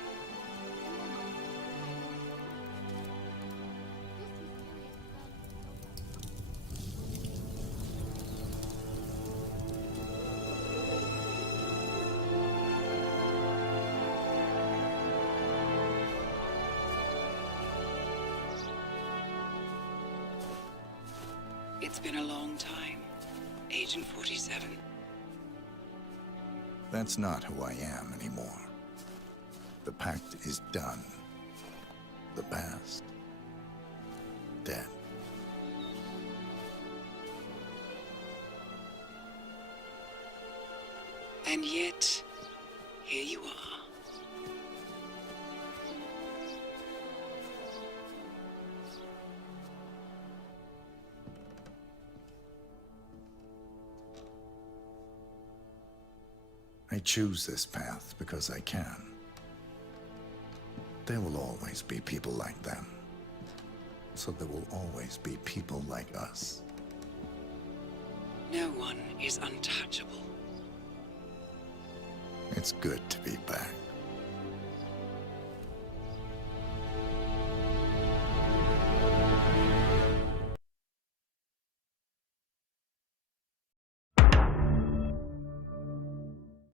It's been a long time, Agent 47. That's not who I am anymore. The pact is done. The past, dead. And yet, here you are. I choose this path because I can. There will always be people like them. So there will always be people like us. No one is untouchable. It's good to be back.